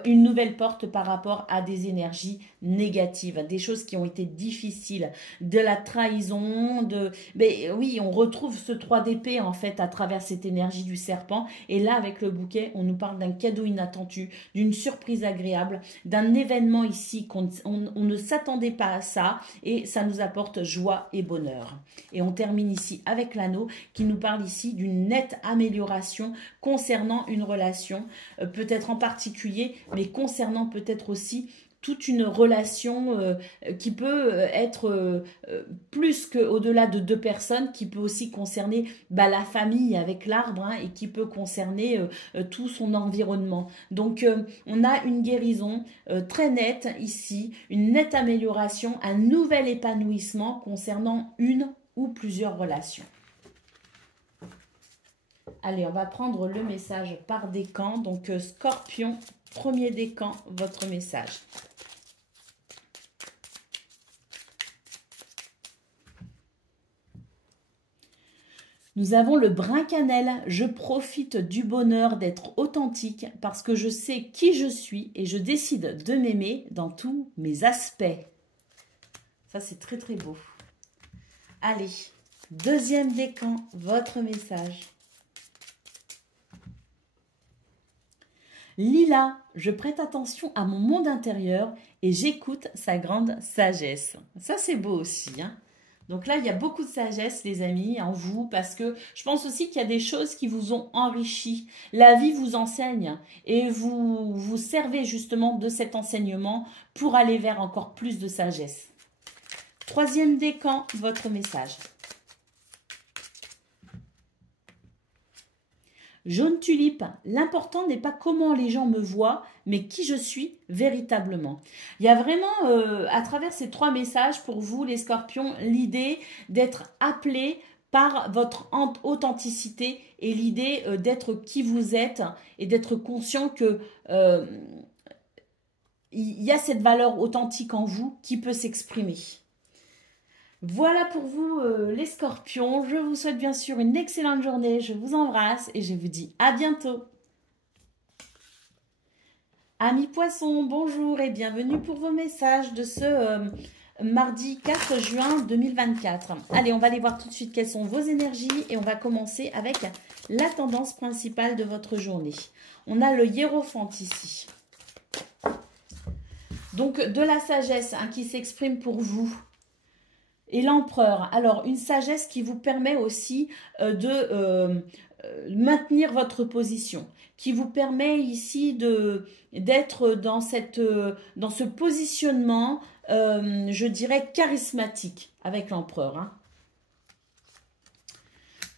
Une nouvelle porte par rapport à des énergies négatives, des choses qui ont été difficiles, de la trahison, mais oui, on retrouve ce 3 d'épée en fait à travers cette énergie du serpent. Et là, avec le bouquet, on nous parle d'un cadeau inattendu, d'une surprise agréable, d'un événement ici qu'on ne s'attendait pas à ça et ça nous apporte joie et bonheur. Et on termine ici avec l'anneau qui nous parle ici d'une nette amélioration concernant une relation, peut-être en particulier, mais concernant peut-être aussi toute une relation qui peut être plus qu'au-delà de 2 personnes, qui peut aussi concerner la famille avec l'arbre et qui peut concerner tout son environnement. Donc, on a une guérison très nette ici, une nette amélioration, un nouvel épanouissement concernant une ou plusieurs relations. Allez, on va prendre le message par décan. Donc, Scorpion, premier décan, votre message. Nous avons le brin cannelle. Je profite du bonheur d'être authentique parce que je sais qui je suis et je décide de m'aimer dans tous mes aspects. Ça, c'est très, très beau. Allez, deuxième décan, votre message. Lila, je prête attention à mon monde intérieur et j'écoute sa grande sagesse. Ça, c'est beau aussi. Hein? Donc là, il y a beaucoup de sagesse, les amis, en vous, parce que je pense aussi qu'il y a des choses qui vous ont enrichi. La vie vous enseigne et vous vous servez justement de cet enseignement pour aller vers encore plus de sagesse. Troisième décan, votre message. Jaune tulipe, l'important n'est pas comment les gens me voient, mais qui je suis véritablement. Il y a vraiment, à travers ces 3 messages, pour vous les scorpions, l'idée d'être appelé par votre authenticité et l'idée d'être qui vous êtes et d'être conscient que il y a cette valeur authentique en vous qui peut s'exprimer. Voilà pour vous les scorpions, je vous souhaite bien sûr une excellente journée, je vous embrasse et je vous dis à bientôt. Amis poissons, bonjour et bienvenue pour vos messages de ce mardi 4 juin 2024. Allez, on va aller voir tout de suite quelles sont vos énergies et on va commencer avec la tendance principale de votre journée. On a le hiérophant ici. Donc de la sagesse qui s'exprime pour vous. et l'empereur. Alors, une sagesse qui vous permet aussi de maintenir votre position, qui vous permet ici d'être dans ce positionnement, je dirais, charismatique avec l'empereur. Hein.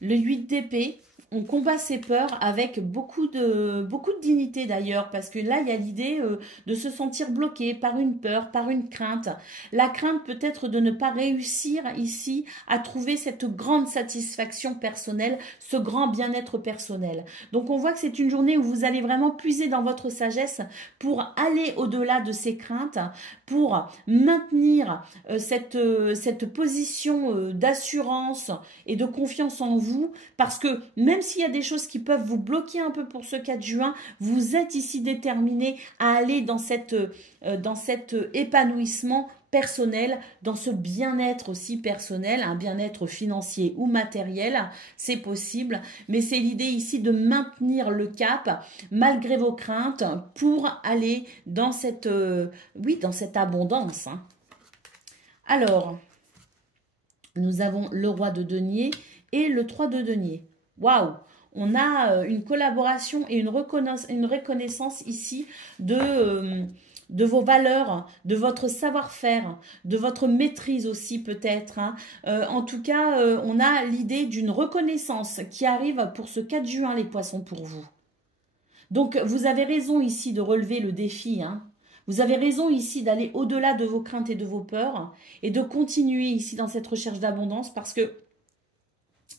Le 8 d'épée. On combat ses peurs avec beaucoup de dignité d'ailleurs, parce que là, il y a l'idée de se sentir bloqué par une peur, par une crainte. La crainte peut-être de ne pas réussir ici à trouver cette grande satisfaction personnelle, ce grand bien-être personnel. Donc, on voit que c'est une journée où vous allez vraiment puiser dans votre sagesse pour aller au-delà de ces craintes, pour maintenir cette position d'assurance et de confiance en vous, parce que même s'il y a des choses qui peuvent vous bloquer un peu pour ce 4 juin, vous êtes ici déterminé à aller dans cet épanouissement personnel, dans ce bien-être aussi personnel, un bien-être financier ou matériel, c'est possible, mais c'est l'idée ici de maintenir le cap malgré vos craintes pour aller dans cette abondance. Hein. Alors, nous avons le roi de denier et le 3 de denier. Waouh! On a une collaboration et une reconnaissance ici de vos valeurs, de votre savoir-faire, de votre maîtrise aussi peut-être. Hein. En tout cas, on a l'idée d'une reconnaissance qui arrive pour ce 4 juin, les poissons, pour vous. Donc, vous avez raison ici de relever le défi. Hein. Vous avez raison ici d'aller au-delà de vos craintes et de vos peurs et de continuer ici dans cette recherche d'abondance parce que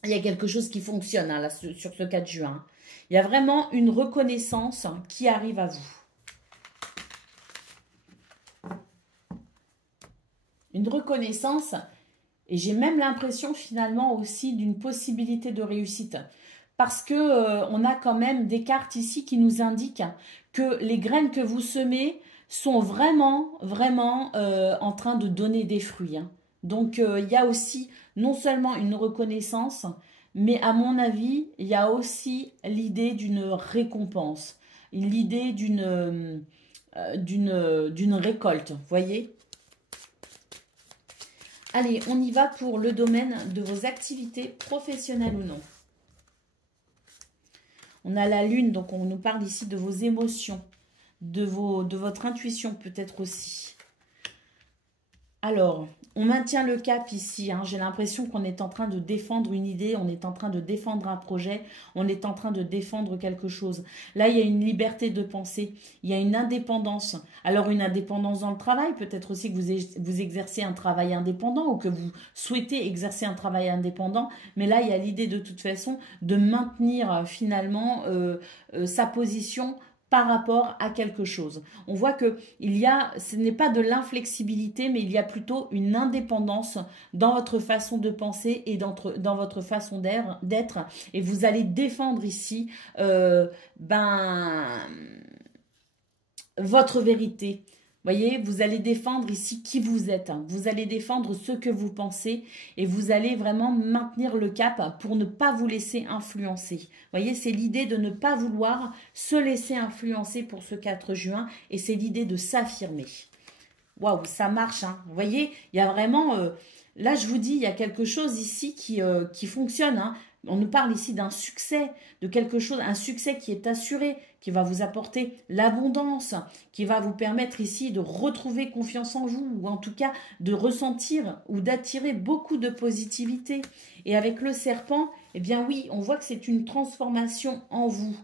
il y a quelque chose qui fonctionne hein, là, sur ce 4 juin. Il y a vraiment une reconnaissance qui arrive à vous. Une reconnaissance, et j'ai même l'impression finalement aussi d'une possibilité de réussite. Parce que on a quand même des cartes ici qui nous indiquent que les graines que vous semez sont vraiment en train de donner des fruits. Hein. Donc, il y a aussi non seulement une reconnaissance, mais à mon avis, il y a aussi l'idée d'une récompense, l'idée d'une récolte, vous voyez? Allez, on y va pour le domaine de vos activités professionnelles ou non. On a la lune, donc on nous parle ici de vos émotions, de votre intuition peut-être aussi. Alors, on maintient le cap ici. Hein. J'ai l'impression qu'on est en train de défendre une idée, on est en train de défendre un projet, on est en train de défendre quelque chose. Là, il y a une liberté de penser, il y a une indépendance. Alors, une indépendance dans le travail, peut-être aussi que vous exercez un travail indépendant ou que vous souhaitez exercer un travail indépendant. Mais là, il y a l'idée de toute façon de maintenir finalement sa position par rapport à quelque chose. On voit que ce n'est pas de l'inflexibilité, mais il y a plutôt une indépendance dans votre façon de penser et dans votre façon d'être. Et vous allez défendre ici votre vérité. Voyez, vous allez défendre ici qui vous êtes. Vous allez défendre ce que vous pensez et vous allez vraiment maintenir le cap pour ne pas vous laisser influencer. Voyez, c'est l'idée de ne pas vouloir se laisser influencer pour ce 4 juin et c'est l'idée de s'affirmer. Waouh, ça marche. Hein. Vous voyez, il y a vraiment... là, je vous dis, il y a quelque chose ici qui fonctionne. Hein. On nous parle ici d'un succès, de quelque chose, un succès qui est assuré, qui va vous apporter l'abondance, qui va vous permettre ici de retrouver confiance en vous, ou en tout cas de ressentir ou d'attirer beaucoup de positivité. Et avec le serpent, eh bien oui, on voit que c'est une transformation en vous.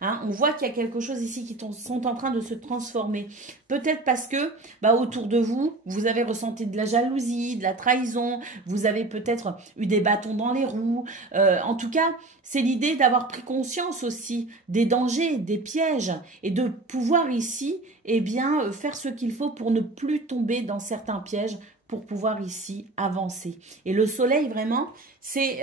Hein, on voit qu'il y a quelque chose ici qui sont en train de se transformer. Peut-être parce que autour de vous, vous avez ressenti de la jalousie, de la trahison, vous avez peut-être eu des bâtons dans les roues. En tout cas, c'est l'idée d'avoir pris conscience aussi des dangers, des pièges et de pouvoir ici faire ce qu'il faut pour ne plus tomber dans certains pièges, pour pouvoir ici avancer. Et le soleil, vraiment, c'est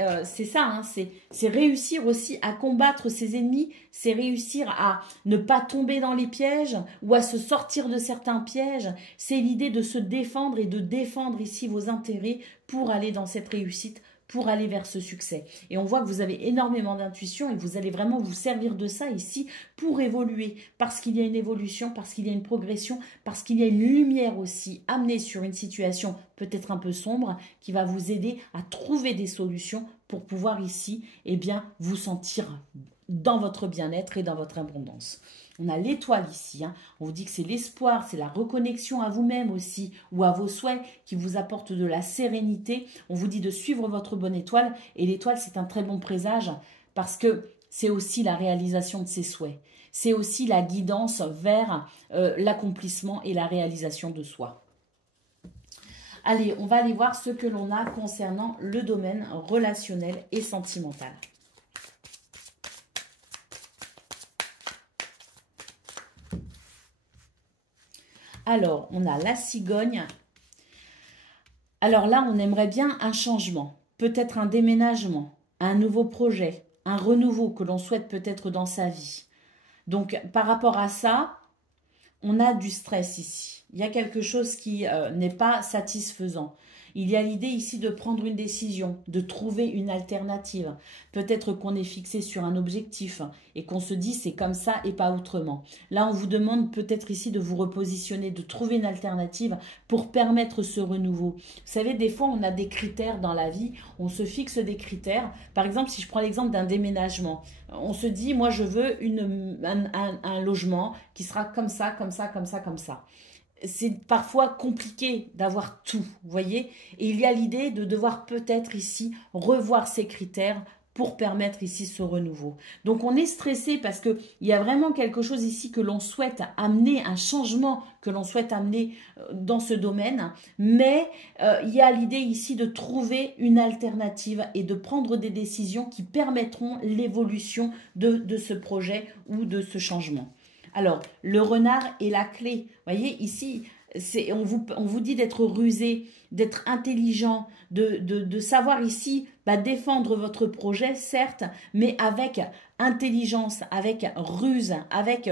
ça, hein, c'est réussir aussi à combattre ses ennemis, c'est réussir à ne pas tomber dans les pièges ou à se sortir de certains pièges. C'est l'idée de se défendre et de défendre ici vos intérêts pour aller dans cette réussite pour aller vers ce succès. Et on voit que vous avez énormément d'intuition et vous allez vraiment vous servir de ça ici pour évoluer, parce qu'il y a une évolution, parce qu'il y a une progression, parce qu'il y a une lumière aussi amenée sur une situation peut-être un peu sombre qui va vous aider à trouver des solutions pour pouvoir ici, eh bien, vous sentir dans votre bien-être et dans votre abondance. On a l'étoile ici, hein. On vous dit que c'est l'espoir, c'est la reconnexion à vous-même aussi ou à vos souhaits qui vous apportent de la sérénité. On vous dit de suivre votre bonne étoile et l'étoile c'est un très bon présage parce que c'est aussi la réalisation de ses souhaits. C'est aussi la guidance vers l'accomplissement et la réalisation de soi. Allez, on va aller voir ce que l'on a concernant le domaine relationnel et sentimental. Alors, on a la cigogne. Alors là, on aimerait bien un changement, peut-être un déménagement, un nouveau projet, un renouveau que l'on souhaite peut-être dans sa vie. Donc, par rapport à ça, on a du stress ici. Il y a quelque chose qui n'est pas satisfaisant. Il y a l'idée ici de prendre une décision, de trouver une alternative. Peut-être qu'on est fixé sur un objectif et qu'on se dit c'est comme ça et pas autrement. Là, on vous demande peut-être ici de vous repositionner, de trouver une alternative pour permettre ce renouveau. Vous savez, des fois, on a des critères dans la vie, on se fixe des critères. Par exemple, si je prends l'exemple d'un déménagement, on se dit, moi, je veux un logement qui sera comme ça, comme ça, comme ça, comme ça. C'est parfois compliqué d'avoir tout, vous voyez. Et il y a l'idée de devoir peut-être ici revoir ces critères pour permettre ici ce renouveau. Donc on est stressé parce qu'il y a vraiment quelque chose ici que l'on souhaite amener, un changement que l'on souhaite amener dans ce domaine. Mais il y a l'idée ici de trouver une alternative et de prendre des décisions qui permettront l'évolution de ce projet ou de ce changement. Alors, le renard est la clé. Vous voyez, ici, on vous dit d'être rusé, d'être intelligent, de savoir ici défendre votre projet, certes, mais avec intelligence, avec ruse, avec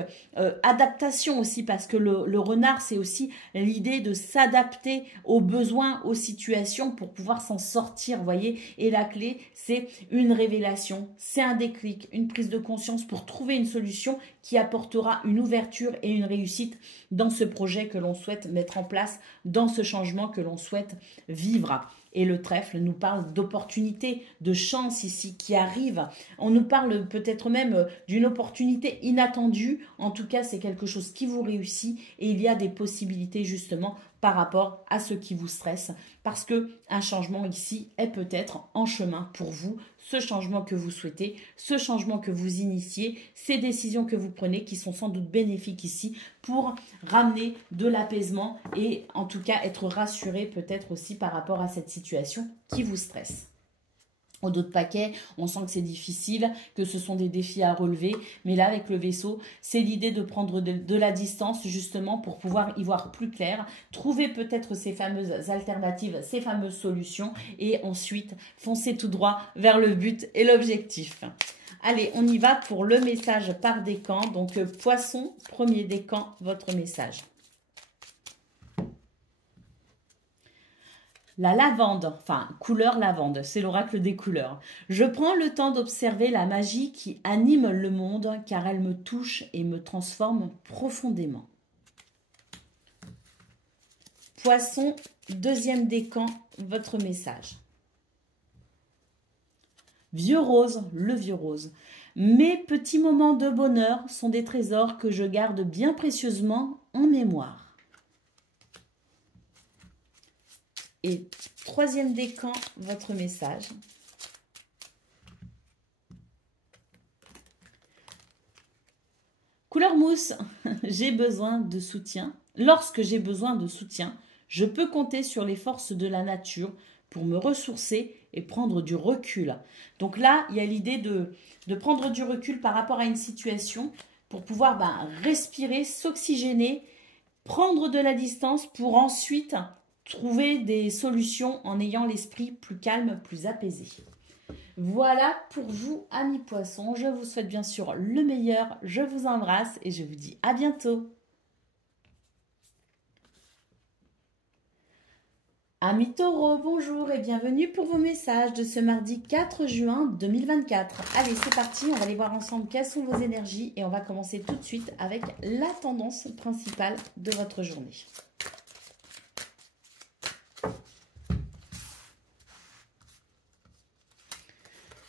adaptation aussi, parce que le renard, c'est aussi l'idée de s'adapter aux besoins, aux situations pour pouvoir s'en sortir, vous voyez. Et la clé, c'est une révélation, c'est un déclic, une prise de conscience pour trouver une solution qui apportera une ouverture et une réussite dans ce projet que l'on souhaite mettre en place, dans ce changement que l'on souhaite vivre. Et le trèfle nous parle d'opportunités, de chances ici qui arrivent. On nous parle peut-être même d'une opportunité inattendue. En tout cas, c'est quelque chose qui vous réussit et il y a des possibilités justement par rapport à ce qui vous stresse. Parce qu'un changement ici est peut-être en chemin pour vous. Ce changement que vous souhaitez, ce changement que vous initiez, ces décisions que vous prenez qui sont sans doute bénéfiques ici pour ramener de l'apaisement et en tout cas être rassuré peut-être aussi par rapport à cette situation qui vous stresse. Au dos de paquet, on sent que c'est difficile, que ce sont des défis à relever. Mais là, avec le vaisseau, c'est l'idée de prendre de la distance justement pour pouvoir y voir plus clair, trouver peut-être ces fameuses alternatives, ces fameuses solutions et ensuite foncer tout droit vers le but et l'objectif. Allez, on y va pour le message par décan. Donc, poisson, premier décan, votre message. La lavande, enfin couleur lavande, c'est l'oracle des couleurs. Je prends le temps d'observer la magie qui anime le monde car elle me touche et me transforme profondément. Poisson, deuxième décan, votre message. Vieux rose, le vieux rose. Mes petits moments de bonheur sont des trésors que je garde bien précieusement en mémoire. Et troisième décan, votre message. Couleur mousse, j'ai besoin de soutien. Lorsque j'ai besoin de soutien, je peux compter sur les forces de la nature pour me ressourcer et prendre du recul. Donc là, il y a l'idée de prendre du recul par rapport à une situation pour pouvoir respirer, s'oxygéner, prendre de la distance pour ensuite trouver des solutions en ayant l'esprit plus calme, plus apaisé. Voilà pour vous, amis poissons. Je vous souhaite bien sûr le meilleur. Je vous embrasse et je vous dis à bientôt. Amis taureaux, bonjour et bienvenue pour vos messages de ce mardi 4 juin 2024. Allez, c'est parti, on va aller voir ensemble quelles sont vos énergies et on va commencer tout de suite avec la tendance principale de votre journée.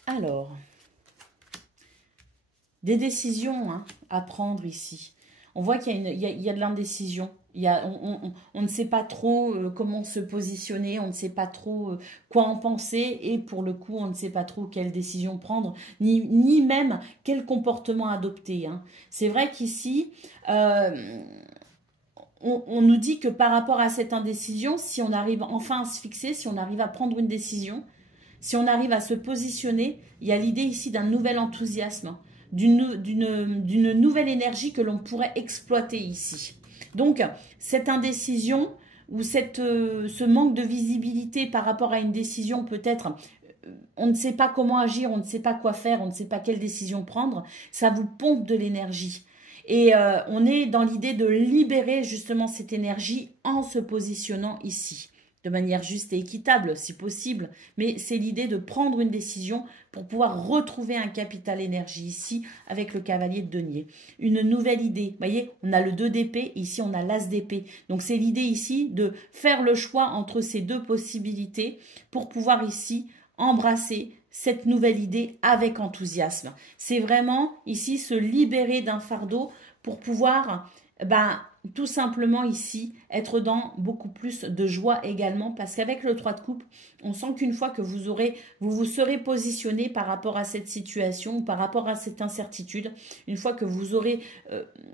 Alors, des décisions à prendre ici. On voit qu'il y a de l'indécision. On ne sait pas trop comment se positionner, on ne sait pas trop quoi en penser et pour le coup, on ne sait pas trop quelle décision prendre, ni même quel comportement adopter. C'est vrai qu'ici, on nous dit que par rapport à cette indécision, si on arrive enfin à se fixer, si on arrive à prendre une décision, si on arrive à se positionner, il y a l'idée ici d'un nouvel enthousiasme, d'une nouvelle énergie que l'on pourrait exploiter ici. Donc, cette indécision ou ce manque de visibilité par rapport à une décision, peut-être, on ne sait pas comment agir, on ne sait pas quoi faire, on ne sait pas quelle décision prendre, ça vous pompe de l'énergie. Et on est dans l'idée de libérer justement cette énergie en se positionnant ici, de manière juste et équitable si possible, mais c'est l'idée de prendre une décision pour pouvoir retrouver un capital énergie ici avec le cavalier de denier. Une nouvelle idée, vous voyez, on a le 2 d'épée, ici on a l'as d'épée. Donc c'est l'idée ici de faire le choix entre ces deux possibilités pour pouvoir ici embrasser cette nouvelle idée avec enthousiasme. C'est vraiment ici se libérer d'un fardeau pour pouvoir tout simplement ici être dans beaucoup plus de joie également, parce qu'avec le 3 de coupe, on sent qu'une fois que vous vous serez positionné par rapport à cette situation, par rapport à cette incertitude, une fois que vous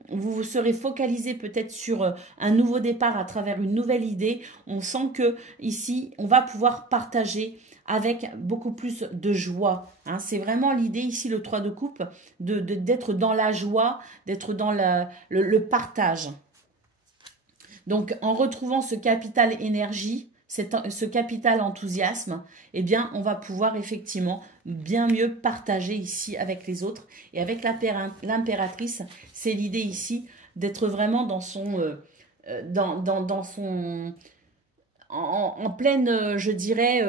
vous serez focalisé peut-être sur un nouveau départ à travers une nouvelle idée, on sent que ici on va pouvoir partager avec beaucoup plus de joie. C'est vraiment l'idée ici, le 3 de coupe, d'être dans la joie, d'être dans le partage. Donc, en retrouvant ce capital énergie, ce capital enthousiasme, eh bien, on va pouvoir effectivement bien mieux partager ici avec les autres. Et avec l'impératrice, c'est l'idée ici d'être vraiment dans son... en pleine, je dirais...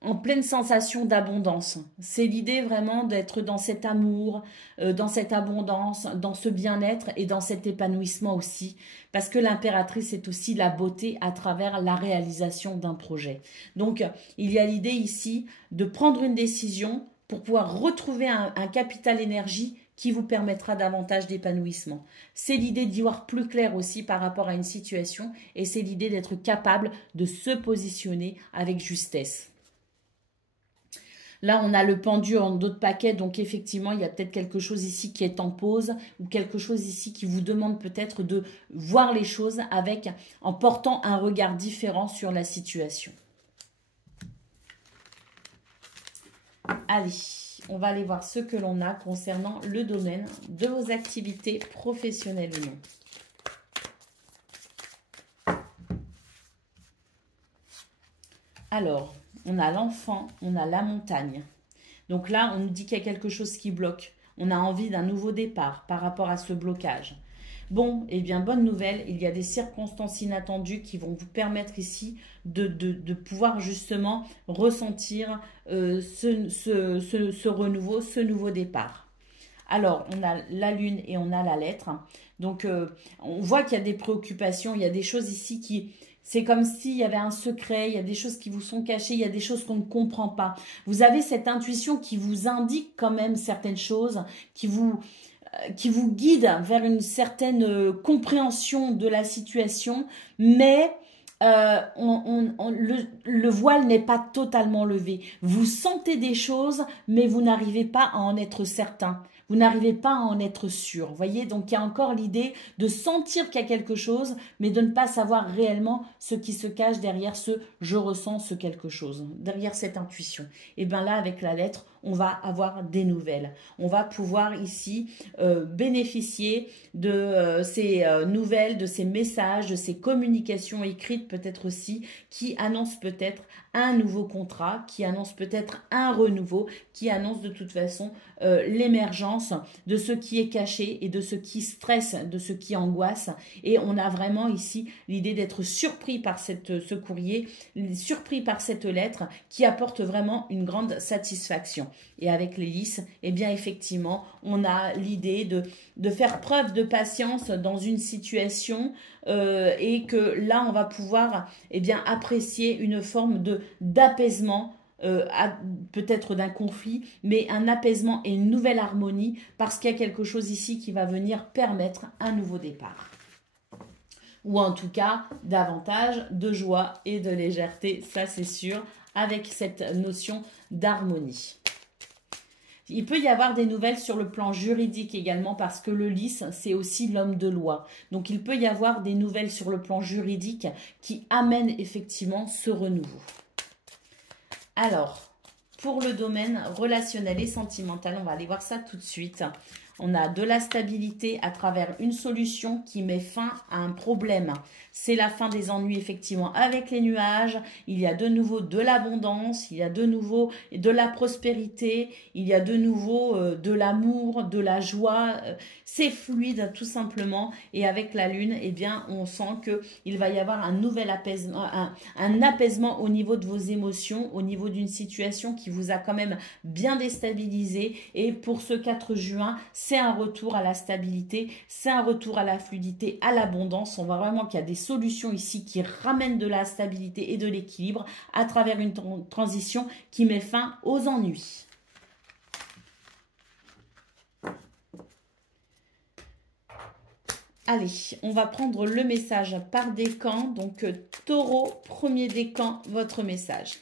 en pleine sensation d'abondance. C'est l'idée vraiment d'être dans cet amour, dans cette abondance, dans ce bien-être et dans cet épanouissement aussi. Parce que l'impératrice est aussi la beauté à travers la réalisation d'un projet. Donc, il y a l'idée ici de prendre une décision pour pouvoir retrouver un capital énergie qui vous permettra davantage d'épanouissement. C'est l'idée d'y voir plus clair aussi par rapport à une situation et c'est l'idée d'être capable de se positionner avec justesse. Là, on a le pendu en d'autres paquets, donc effectivement, il y a peut-être quelque chose ici qui est en pause ou quelque chose ici qui vous demande peut-être de voir les choses en portant un regard différent sur la situation. Allez, on va aller voir ce que l'on a concernant le domaine de vos activités professionnelles ou non. Alors, on a l'enfant, on a la montagne. Donc là, on nous dit qu'il y a quelque chose qui bloque. On a envie d'un nouveau départ par rapport à ce blocage. Bon, eh bien, bonne nouvelle, il y a des circonstances inattendues qui vont vous permettre ici de pouvoir justement ressentir ce renouveau, ce nouveau départ. Alors, on a la lune et on a la lettre. Donc, on voit qu'il y a des préoccupations, il y a des choses ici qui... C'est comme s'il y avait un secret, il y a des choses qui vous sont cachées, il y a des choses qu'on ne comprend pas. Vous avez cette intuition qui vous indique quand même certaines choses, qui vous guide vers une certaine compréhension de la situation, mais le voile n'est pas totalement levé. Vous sentez des choses, mais vous n'arrivez pas à en être certain. Vous n'arrivez pas à en être sûr. Vous voyez, donc il y a encore l'idée de sentir qu'il y a quelque chose, mais de ne pas savoir réellement ce qui se cache derrière ce « je ressens ce quelque chose », derrière cette intuition. Et bien là, avec la lettre, on va avoir des nouvelles. On va pouvoir ici bénéficier de ces nouvelles, de ces messages, de ces communications écrites peut-être aussi, qui annoncent peut-être un nouveau contrat, qui annonce peut-être un renouveau, qui annonce de toute façon l'émergence de ce qui est caché et de ce qui stresse, de ce qui angoisse. Et on a vraiment ici l'idée d'être surpris par ce courrier, surpris par cette lettre qui apporte vraiment une grande satisfaction. Et avec l'hélice, eh bien effectivement, on a l'idée de faire preuve de patience dans une situation et que là, on va pouvoir eh bien apprécier une forme d'apaisement, peut-être d'un conflit, mais un apaisement et une nouvelle harmonie parce qu'il y a quelque chose ici qui va venir permettre un nouveau départ. Ou en tout cas, davantage de joie et de légèreté, ça c'est sûr, avec cette notion d'harmonie. Il peut y avoir des nouvelles sur le plan juridique également parce que le lys, c'est aussi l'homme de loi. Donc, il peut y avoir des nouvelles sur le plan juridique qui amènent effectivement ce renouveau. Alors, pour le domaine relationnel et sentimental, on va aller voir ça tout de suite. On a de la stabilité à travers une solution qui met fin à un problème. C'est la fin des ennuis effectivement avec les nuages. Il y a de nouveau de l'abondance, il y a de nouveau de la prospérité, il y a de nouveau de l'amour, de la joie. C'est fluide tout simplement. Et avec la lune, eh bien, on sent qu'il va y avoir un nouvel apaisement, un apaisement au niveau de vos émotions, au niveau d'une situation qui vous a quand même bien déstabilisé. Et pour ce 4 juin, c'est un retour à la stabilité, c'est un retour à la fluidité, à l'abondance. On voit vraiment qu'il y a des solutions ici qui ramènent de la stabilité et de l'équilibre à travers une transition qui met fin aux ennuis. Allez, on va prendre le message par décan. Donc, Taureau, premier décan, votre message.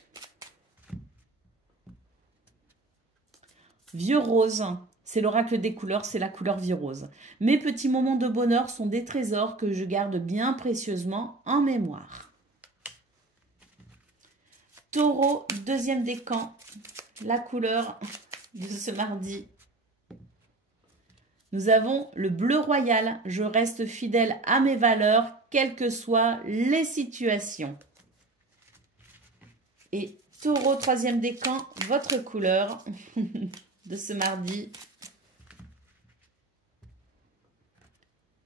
Vieux rose. C'est l'oracle des couleurs, c'est la couleur vieux rose. Mes petits moments de bonheur sont des trésors que je garde bien précieusement en mémoire. Taureau, deuxième décan, la couleur de ce mardi. Nous avons le bleu royal. Je reste fidèle à mes valeurs, quelles que soient les situations. Et Taureau, troisième décan, votre couleur de ce mardi.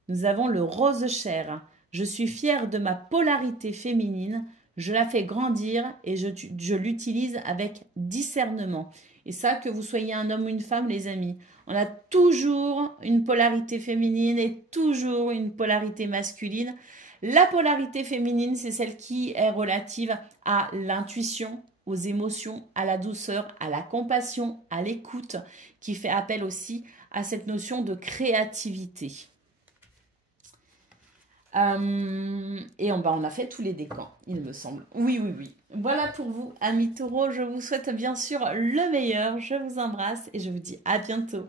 Nous avons le rose chair. Je suis fière de ma polarité féminine. Je la fais grandir et je l'utilise avec discernement. Et ça, que vous soyez un homme ou une femme, les amis, on a toujours une polarité féminine et toujours une polarité masculine. La polarité féminine, c'est celle qui est relative à l'intuition, aux émotions, à la douceur, à la compassion, à l'écoute, qui fait appel aussi à cette notion de créativité. Et on a fait tous les décans, il me semble. Oui, oui, oui. Voilà pour vous, amis taureaux. Je vous souhaite bien sûr le meilleur. Je vous embrasse et je vous dis à bientôt.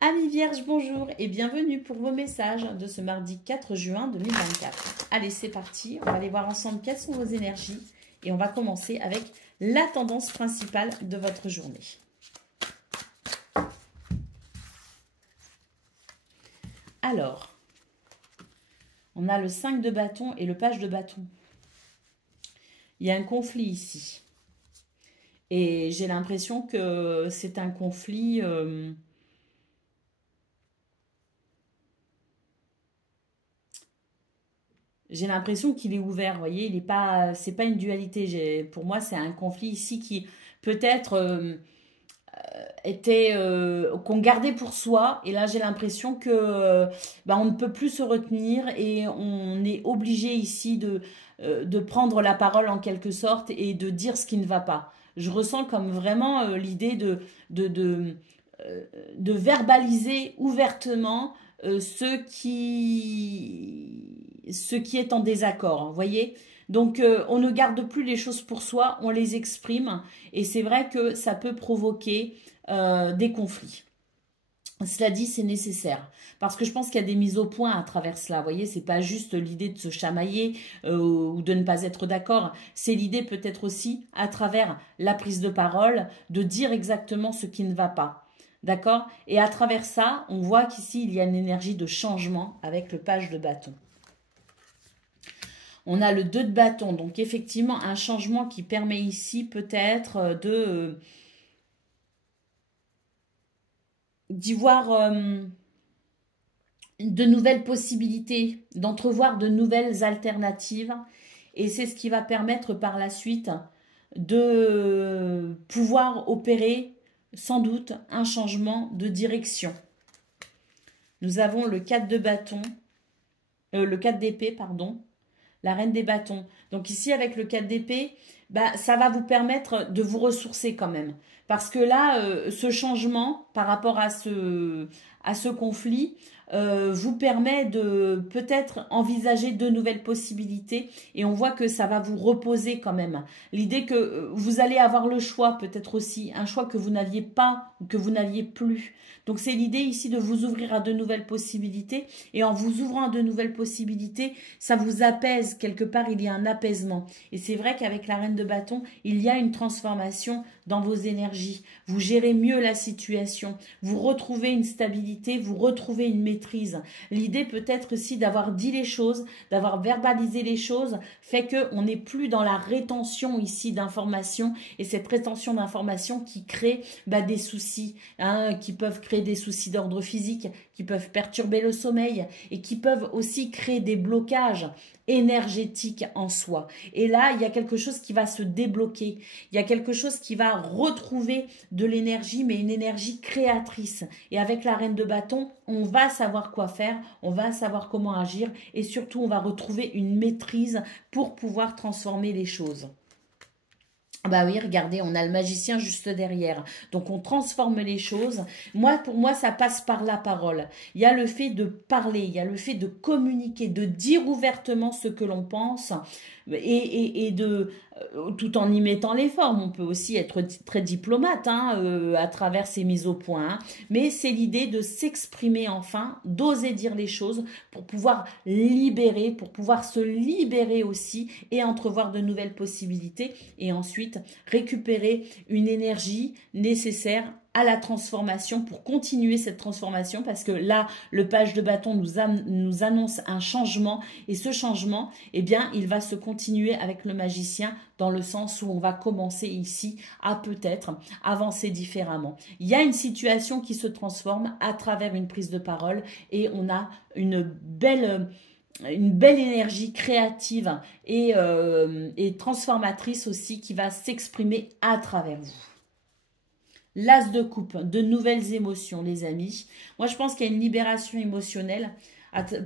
Amis vierges, bonjour et bienvenue pour vos messages de ce mardi 4 juin 2024. Allez, c'est parti. On va aller voir ensemble quelles sont vos énergies. Et on va commencer avec la tendance principale de votre journée. Alors, on a le 5 de bâton et le page de bâton. Il y a un conflit ici. Et j'ai l'impression que c'est un conflit... j'ai l'impression qu'il est ouvert, vous voyez, il est pas, c'est pas une dualité. Pour moi, c'est un conflit ici qui peut-être... qu'on gardait pour soi, et là j'ai l'impression que on ne peut plus se retenir et on est obligé ici de prendre la parole en quelque sorte et de dire ce qui ne va pas. Je ressens comme vraiment l'idée de verbaliser ouvertement ce qui est en désaccord, vous voyez. Donc, on ne garde plus les choses pour soi, on les exprime. Et c'est vrai que ça peut provoquer des conflits. Cela dit, c'est nécessaire parce que je pense qu'il y a des mises au point à travers cela. Vous voyez, c'est pas juste l'idée de se chamailler ou de ne pas être d'accord. C'est l'idée peut-être aussi à travers la prise de parole de dire exactement ce qui ne va pas. D'accord? Et à travers ça, on voit qu'ici, il y a une énergie de changement avec le page de bâton. On a le 2 de bâton. Donc, effectivement, un changement qui permet ici peut-être d'y voir de nouvelles possibilités, d'entrevoir de nouvelles alternatives. Et c'est ce qui va permettre par la suite de pouvoir opérer sans doute un changement de direction. Nous avons le 4 de bâton, le 4 d'épée, pardon, la reine des bâtons. Donc ici, avec le 4 d'épée, bah, ça va vous permettre de vous ressourcer quand même. Parce que là, ce changement par rapport à ce conflit vous permet de peut-être envisager de nouvelles possibilités et on voit que ça va vous reposer quand même. L'idée que vous allez avoir le choix peut-être aussi, un choix que vous n'aviez pas ou que vous n'aviez plus. Donc c'est l'idée ici de vous ouvrir à de nouvelles possibilités et en vous ouvrant à de nouvelles possibilités, ça vous apaise. Quelque part, il y a un apaisement. Et c'est vrai qu'avec la reine de bâton, il y a une transformation dans vos énergies. Vous gérez mieux la situation, vous retrouvez une stabilité, vous retrouvez une maîtrise. L'idée peut-être aussi d'avoir dit les choses, d'avoir verbalisé les choses, fait qu'on n'est plus dans la rétention ici d'informations et cette rétention d'informations qui crée des soucis, qui peuvent créer des soucis d'ordre physique, qui peuvent perturber le sommeil et qui peuvent aussi créer des blocages énergétique en soi. Et là, il y a quelque chose qui va se débloquer. Il y a quelque chose qui va retrouver de l'énergie, mais une énergie créatrice. Et avec la reine de bâton, on va savoir quoi faire, on va savoir comment agir et surtout, on va retrouver une maîtrise pour pouvoir transformer les choses. Bah oui, regardez, on a le magicien juste derrière. Donc, on transforme les choses. Pour moi, ça passe par la parole. Il y a le fait de parler, il y a le fait de communiquer, de dire ouvertement ce que l'on pense et tout en y mettant les formes. On peut aussi être très diplomate à travers ces mises au point. Mais c'est l'idée de s'exprimer enfin, d'oser dire les choses pour pouvoir libérer, pour pouvoir se libérer aussi et entrevoir de nouvelles possibilités et ensuite récupérer une énergie nécessaire à la transformation pour continuer cette transformation parce que là, le page de bâton nous annonce un changement et ce changement, eh bien, il va se continuer avec le magicien dans le sens où on va commencer ici à peut-être avancer différemment. Il y a une situation qui se transforme à travers une prise de parole et on a une belle énergie créative et transformatrice aussi qui va s'exprimer à travers vous. L'as de coupe, de nouvelles émotions, les amis. Moi, je pense qu'il y a une libération émotionnelle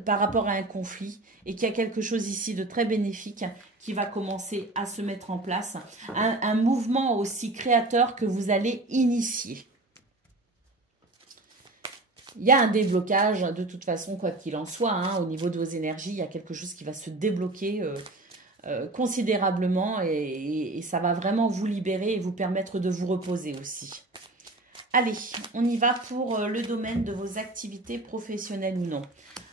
par rapport à un conflit et qu'il y a quelque chose ici de très bénéfique qui va commencer à se mettre en place. Un mouvement aussi créateur que vous allez initier. Il y a un déblocage, de toute façon, quoi qu'il en soit, au niveau de vos énergies, il y a quelque chose qui va se débloquer considérablement et ça va vraiment vous libérer et vous permettre de vous reposer aussi. Allez, on y va pour le domaine de vos activités professionnelles ou non.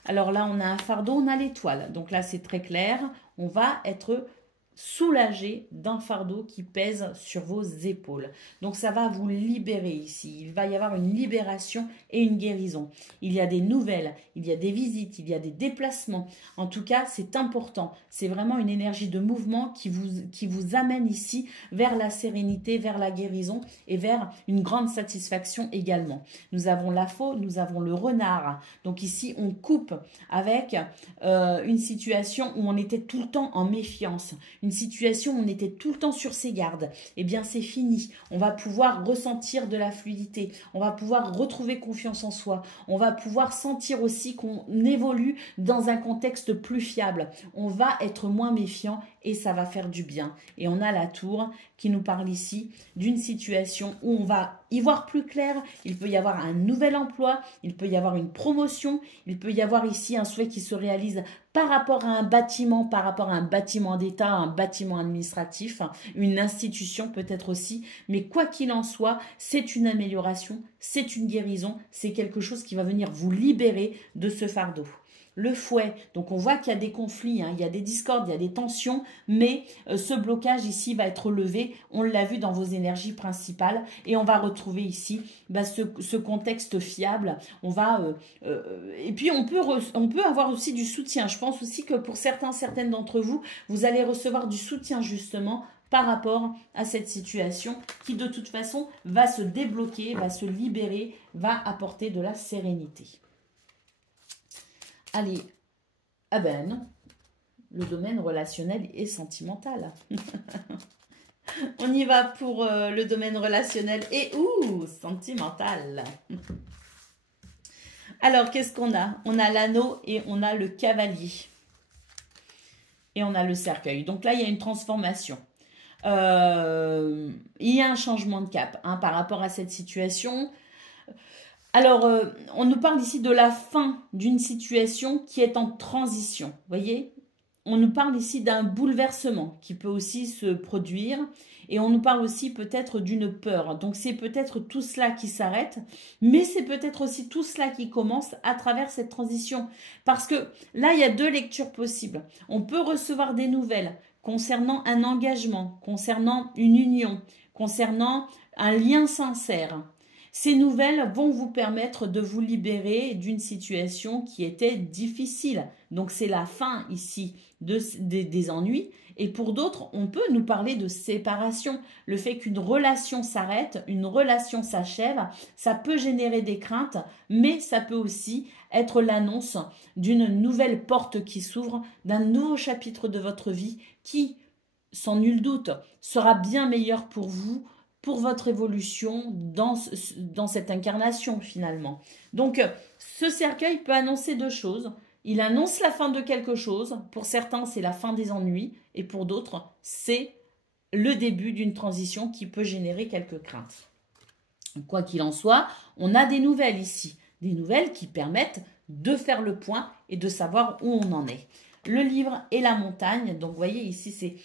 Alors là, on a un fardeau, on a l'étoile. Donc là, c'est très clair. On va être soulagé d'un fardeau qui pèse sur vos épaules. Donc ça va vous libérer ici. Il va y avoir une libération et une guérison. Il y a des nouvelles, il y a des visites, il y a des déplacements. En tout cas, c'est important. C'est vraiment une énergie de mouvement qui vous amène ici vers la sérénité, vers la guérison et vers une grande satisfaction également. Nous avons la faux, nous avons le renard. Donc ici, on coupe avec une situation où on était tout le temps en méfiance. Une situation où on était tout le temps sur ses gardes, eh bien c'est fini. On va pouvoir ressentir de la fluidité, on va pouvoir retrouver confiance en soi, on va pouvoir sentir aussi qu'on évolue dans un contexte plus fiable. On va être moins méfiant et ça va faire du bien. Et on a la tour qui nous parle ici d'une situation où on va y voir plus clair. Il peut y avoir un nouvel emploi, il peut y avoir une promotion, il peut y avoir ici un souhait qui se réalise par rapport à un bâtiment, par rapport à un bâtiment d'État, un bâtiment administratif, une institution peut-être aussi. Mais quoi qu'il en soit, c'est une amélioration, c'est une guérison, c'est quelque chose qui va venir vous libérer de ce fardeau. Le fouet, donc on voit qu'il y a des conflits, il y a des discordes, il y a des tensions, mais ce blocage ici va être levé, on l'a vu dans vos énergies principales, et on va retrouver ici ce contexte fiable. On va, et puis on peut avoir aussi du soutien. Je pense aussi que pour certaines d'entre vous, vous allez recevoir du soutien justement par rapport à cette situation qui de toute façon va se débloquer, va se libérer, va apporter de la sérénité. Allez, ah ben non, le domaine relationnel et sentimental. On y va pour le domaine relationnel et sentimental. Alors, qu'est-ce qu'on a? On a l'anneau et on a le cavalier. Et on a le cercueil. Donc là, il y a une transformation. Il y a un changement de cap par rapport à cette situation. Alors, on nous parle ici de la fin d'une situation qui est en transition. Vous voyez? On nous parle ici d'un bouleversement qui peut aussi se produire. Et on nous parle aussi peut-être d'une peur. Donc, c'est peut-être tout cela qui s'arrête. Mais c'est peut-être aussi tout cela qui commence à travers cette transition. Parce que là, il y a deux lectures possibles. On peut recevoir des nouvelles concernant un engagement, concernant une union, concernant un lien sincère. Ces nouvelles vont vous permettre de vous libérer d'une situation qui était difficile. Donc, c'est la fin ici des ennuis. Et pour d'autres, on peut nous parler de séparation. Le fait qu'une relation s'arrête, une relation s'achève, ça peut générer des craintes, mais ça peut aussi être l'annonce d'une nouvelle porte qui s'ouvre, d'un nouveau chapitre de votre vie qui, sans nul doute, sera bien meilleur pour vous, pour votre évolution dans cette incarnation finalement. Donc, ce cercueil peut annoncer deux choses. Il annonce la fin de quelque chose. Pour certains, c'est la fin des ennuis. Et pour d'autres, c'est le début d'une transition qui peut générer quelques craintes. Quoi qu'il en soit, on a des nouvelles ici. Des nouvelles qui permettent de faire le point et de savoir où on en est. Le livre et la montagne. Donc, vous voyez, ici, c'est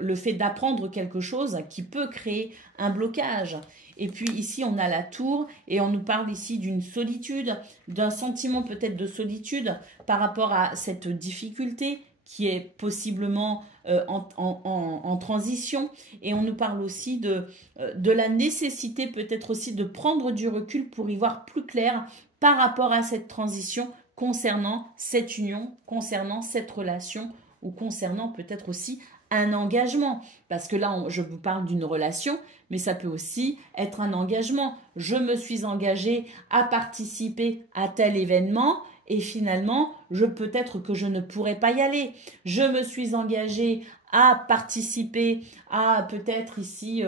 le fait d'apprendre quelque chose qui peut créer un blocage. Et puis ici, on a la tour et on nous parle ici d'une solitude, d'un sentiment peut-être de solitude par rapport à cette difficulté qui est possiblement en transition. Et on nous parle aussi de la nécessité peut-être aussi de prendre du recul pour y voir plus clair par rapport à cette transition concernant cette union, concernant cette relation ou concernant peut-être aussi un engagement. Parce que là, je vous parle d'une relation, mais ça peut aussi être un engagement. Je me suis engagée à participer à tel événement et finalement, peut-être que je ne pourrais pas y aller. Je me suis engagée à participer à peut-être ici,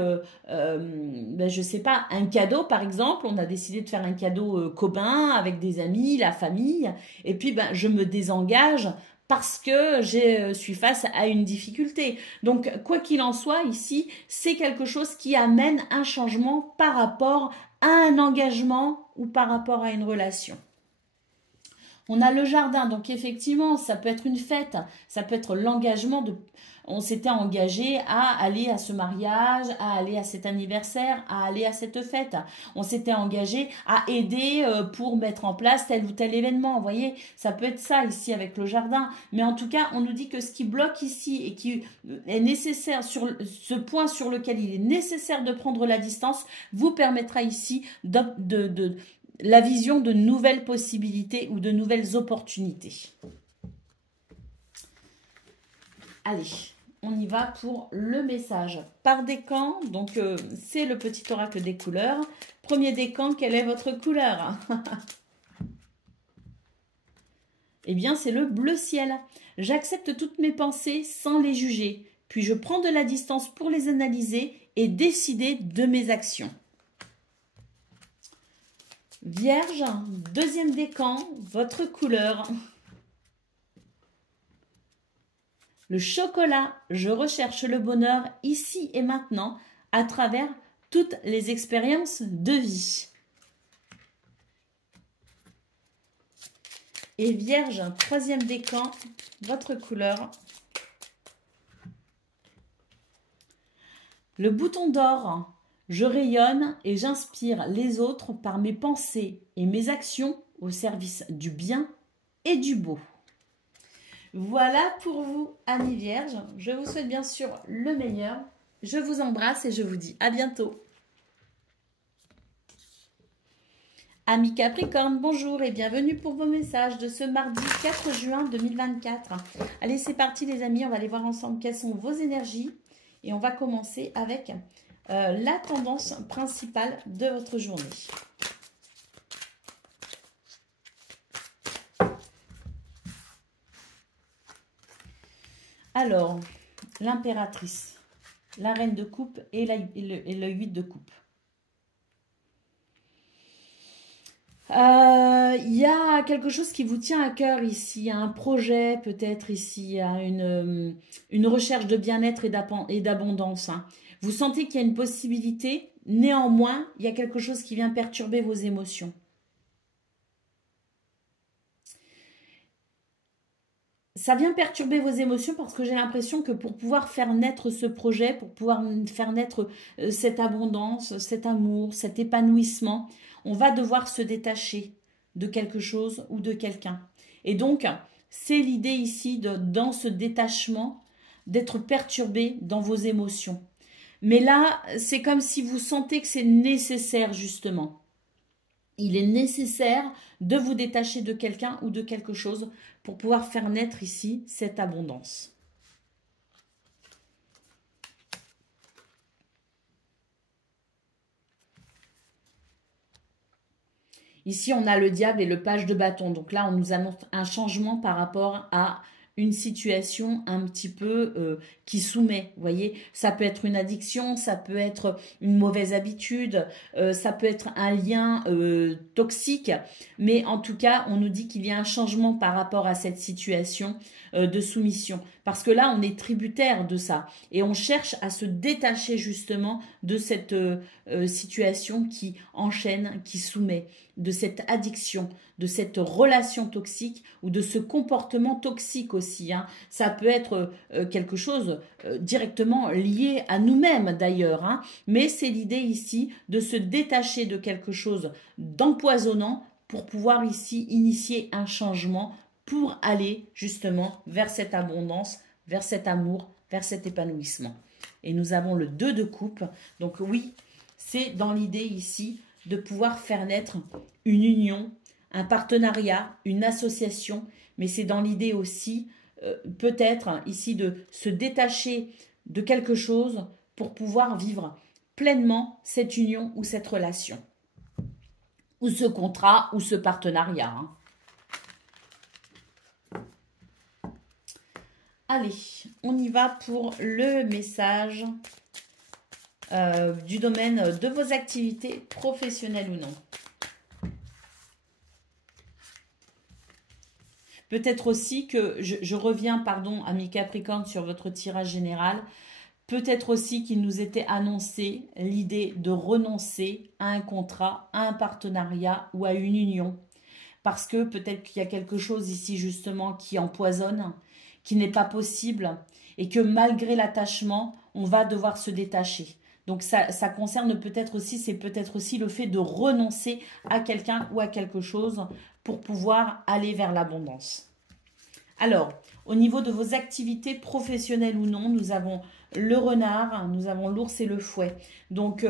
je sais pas, un cadeau par exemple. On a décidé de faire un cadeau commun avec des amis, la famille. Et puis, je me désengage parce que je suis face à une difficulté. Donc, quoi qu'il en soit, ici, c'est quelque chose qui amène un changement par rapport à un engagement ou par rapport à une relation. On a le jardin, donc effectivement, ça peut être une fête, ça peut être l'engagement de... On s'était engagé à aller à ce mariage, à aller à cet anniversaire, à aller à cette fête. On s'était engagé à aider pour mettre en place tel ou tel événement. Vous voyez, ça peut être ça ici avec le jardin. Mais en tout cas, on nous dit que ce qui bloque ici et qui est nécessaire, sur ce point sur lequel il est nécessaire de prendre la distance, vous permettra ici la vision de nouvelles possibilités ou de nouvelles opportunités. Allez, on y va pour le message par décan. Donc, c'est le petit oracle des couleurs. Premier décan, quelle est votre couleur? Eh bien, c'est le bleu ciel. J'accepte toutes mes pensées sans les juger. Puis je prends de la distance pour les analyser et décider de mes actions. Vierge, deuxième décan, votre couleur. Le chocolat, je recherche le bonheur ici et maintenant à travers toutes les expériences de vie. Et Vierge, troisième décan, votre couleur. Le bouton d'or, je rayonne et j'inspire les autres par mes pensées et mes actions au service du bien et du beau. Voilà pour vous, amis Vierges. Je vous souhaite bien sûr le meilleur. Je vous embrasse et je vous dis à bientôt. Amis Capricorne, bonjour et bienvenue pour vos messages de ce mardi 4 juin 2024. Allez, c'est parti les amis, on va aller voir ensemble quelles sont vos énergies. Et on va commencer avec la tendance principale de votre journée. Alors, l'impératrice, la reine de coupe et le 8 de coupe. Il y a quelque chose qui vous tient à cœur ici, il y a un projet peut-être ici, il y a une recherche de bien-être et d'abondance. Hein. Vous sentez qu'il y a une possibilité, néanmoins, il y a quelque chose qui vient perturber vos émotions. Ça vient perturber vos émotions parce que j'ai l'impression que pour pouvoir faire naître ce projet, pour pouvoir faire naître cette abondance, cet amour, cet épanouissement, on va devoir se détacher de quelque chose ou de quelqu'un. Et donc, c'est l'idée ici, dans ce détachement, d'être perturbé dans vos émotions. Mais là, c'est comme si vous sentez que c'est nécessaire, justement. Il est nécessaire de vous détacher de quelqu'un ou de quelque chose pour pouvoir faire naître ici cette abondance. Ici, on a le diable et le page de bâton. Donc là, on nous annonce un changement par rapport à une situation un petit peu qui soumet, vous voyez. Ça peut être une addiction, ça peut être une mauvaise habitude, ça peut être un lien toxique, mais en tout cas, on nous dit qu'il y a un changement par rapport à cette situation de soumission. Parce que là, on est tributaire de ça et on cherche à se détacher justement de cette situation qui enchaîne, qui soumet, de cette addiction, de cette relation toxique ou de ce comportement toxique aussi. Hein. Ça peut être quelque chose directement lié à nous-mêmes d'ailleurs, hein. Mais c'est l'idée ici de se détacher de quelque chose d'empoisonnant pour pouvoir ici initier un changement pour aller justement vers cette abondance, vers cet amour, vers cet épanouissement. Et nous avons le 2 de coupe. Donc oui, c'est dans l'idée ici de pouvoir faire naître une union, un partenariat, une association, mais c'est dans l'idée aussi peut-être ici de se détacher de quelque chose pour pouvoir vivre pleinement cette union ou cette relation, ou ce contrat ou ce partenariat. Hein. Allez, on y va pour le message du domaine de vos activités professionnelles ou non. Peut-être aussi que, je reviens, pardon, amis Capricorne, sur votre tirage général, peut-être aussi qu'il nous était annoncé l'idée de renoncer à un contrat, à un partenariat ou à une union. Parce que peut-être qu'il y a quelque chose ici justement qui empoisonne, qui n'est pas possible et que malgré l'attachement, on va devoir se détacher. Donc ça concerne peut-être aussi, c'est peut-être aussi le fait de renoncer à quelqu'un ou à quelque chose pour pouvoir aller vers l'abondance. Alors, au niveau de vos activités professionnelles ou non, nous avons le renard, nous avons l'ours et le fouet. Donc,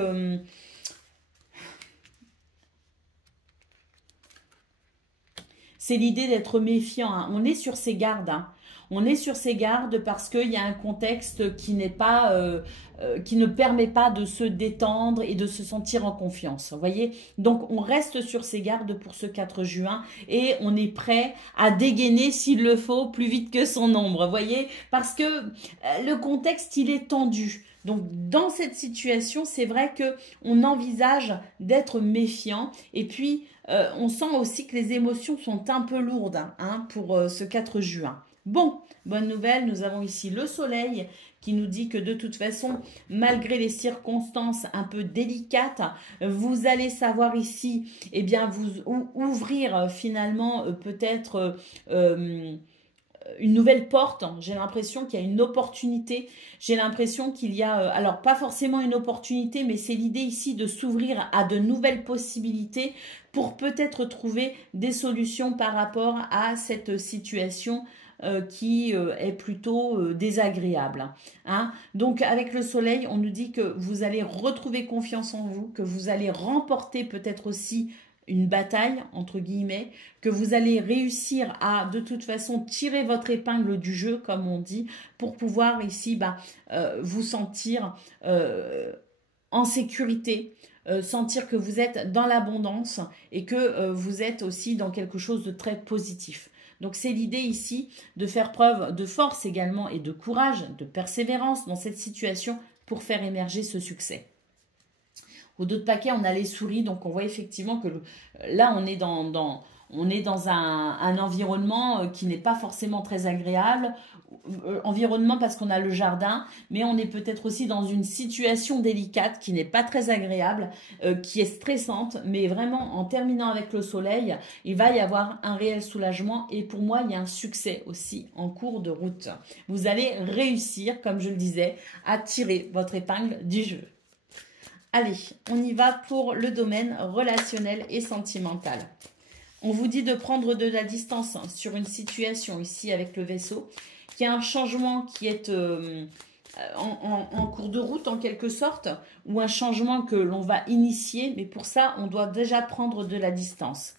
c'est l'idée d'être méfiant. Hein. On est sur ses gardes. Hein. On est sur ses gardes parce qu'il y a un contexte qui n'est pas, qui ne permet pas de se détendre et de se sentir en confiance. Vous voyez? Donc, on reste sur ses gardes pour ce 4 juin et on est prêt à dégainer s'il le faut plus vite que son ombre. Vous voyez? Parce que le contexte, il est tendu. Donc, dans cette situation, c'est vrai qu'on envisage d'être méfiant et puis on sent aussi que les émotions sont un peu lourdes hein, pour ce 4 juin. Bon, bonne nouvelle, nous avons ici le soleil qui nous dit que de toute façon, malgré les circonstances un peu délicates, vous allez savoir ici, eh bien, vous ouvrir finalement peut-être une nouvelle porte. J'ai l'impression qu'il y a une opportunité. J'ai l'impression qu'il y a, alors pas forcément une opportunité, mais c'est l'idée ici de s'ouvrir à de nouvelles possibilités pour peut-être trouver des solutions par rapport à cette situation qui est plutôt désagréable. Hein. Donc avec le soleil, on nous dit que vous allez retrouver confiance en vous, que vous allez remporter peut-être aussi une bataille, entre guillemets, que vous allez réussir à, de toute façon, tirer votre épingle du jeu, comme on dit, pour pouvoir ici vous sentir en sécurité, sentir que vous êtes dans l'abondance et que vous êtes aussi dans quelque chose de très positif. Donc c'est l'idée ici de faire preuve de force également et de courage, de persévérance dans cette situation pour faire émerger ce succès. Au dos de paquet, on a les souris, donc on voit effectivement que là, on est dans un environnement qui n'est pas forcément très agréable. Environnement parce qu'on a le jardin, mais on est peut-être aussi dans une situation délicate qui n'est pas très agréable, qui est stressante, mais vraiment en terminant avec le soleil, il va y avoir un réel soulagement et pour moi, il y a un succès aussi en cours de route. Vous allez réussir, comme je le disais, à tirer votre épingle du jeu. Allez, on y va pour le domaine relationnel et sentimental. On vous dit de prendre de la distance sur une situation ici avec le vaisseau, qu'il y a un changement qui est en cours de route en quelque sorte, ou un changement que l'on va initier, mais pour ça, on doit déjà prendre de la distance.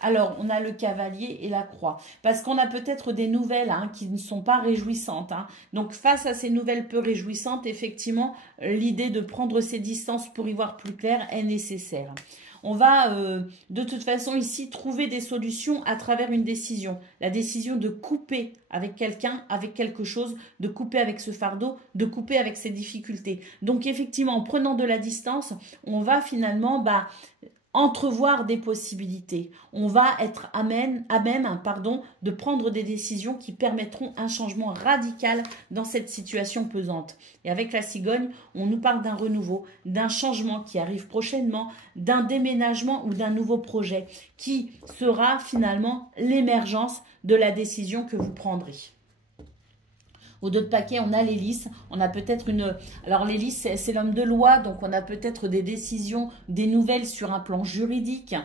Alors, on a le cavalier et la croix. Parce qu'on a peut-être des nouvelles qui ne sont pas réjouissantes. Donc, face à ces nouvelles peu réjouissantes, effectivement, l'idée de prendre ces distances pour y voir plus clair est nécessaire. On va, de toute façon, ici, trouver des solutions à travers une décision. La décision de couper avec quelqu'un, avec quelque chose, de couper avec ce fardeau, de couper avec ces difficultés. Donc, effectivement, en prenant de la distance, on va finalement entrevoir des possibilités. On va être à même de prendre des décisions qui permettront un changement radical dans cette situation pesante. Et avec la cigogne, on nous parle d'un renouveau, d'un changement qui arrive prochainement, d'un déménagement ou d'un nouveau projet qui sera finalement l'émergence de la décision que vous prendrez. Au dos de paquet, on a l'hélice. On a peut-être une... Alors, l'hélice, c'est l'homme de loi. Donc, on a peut-être des décisions, des nouvelles sur un plan juridique.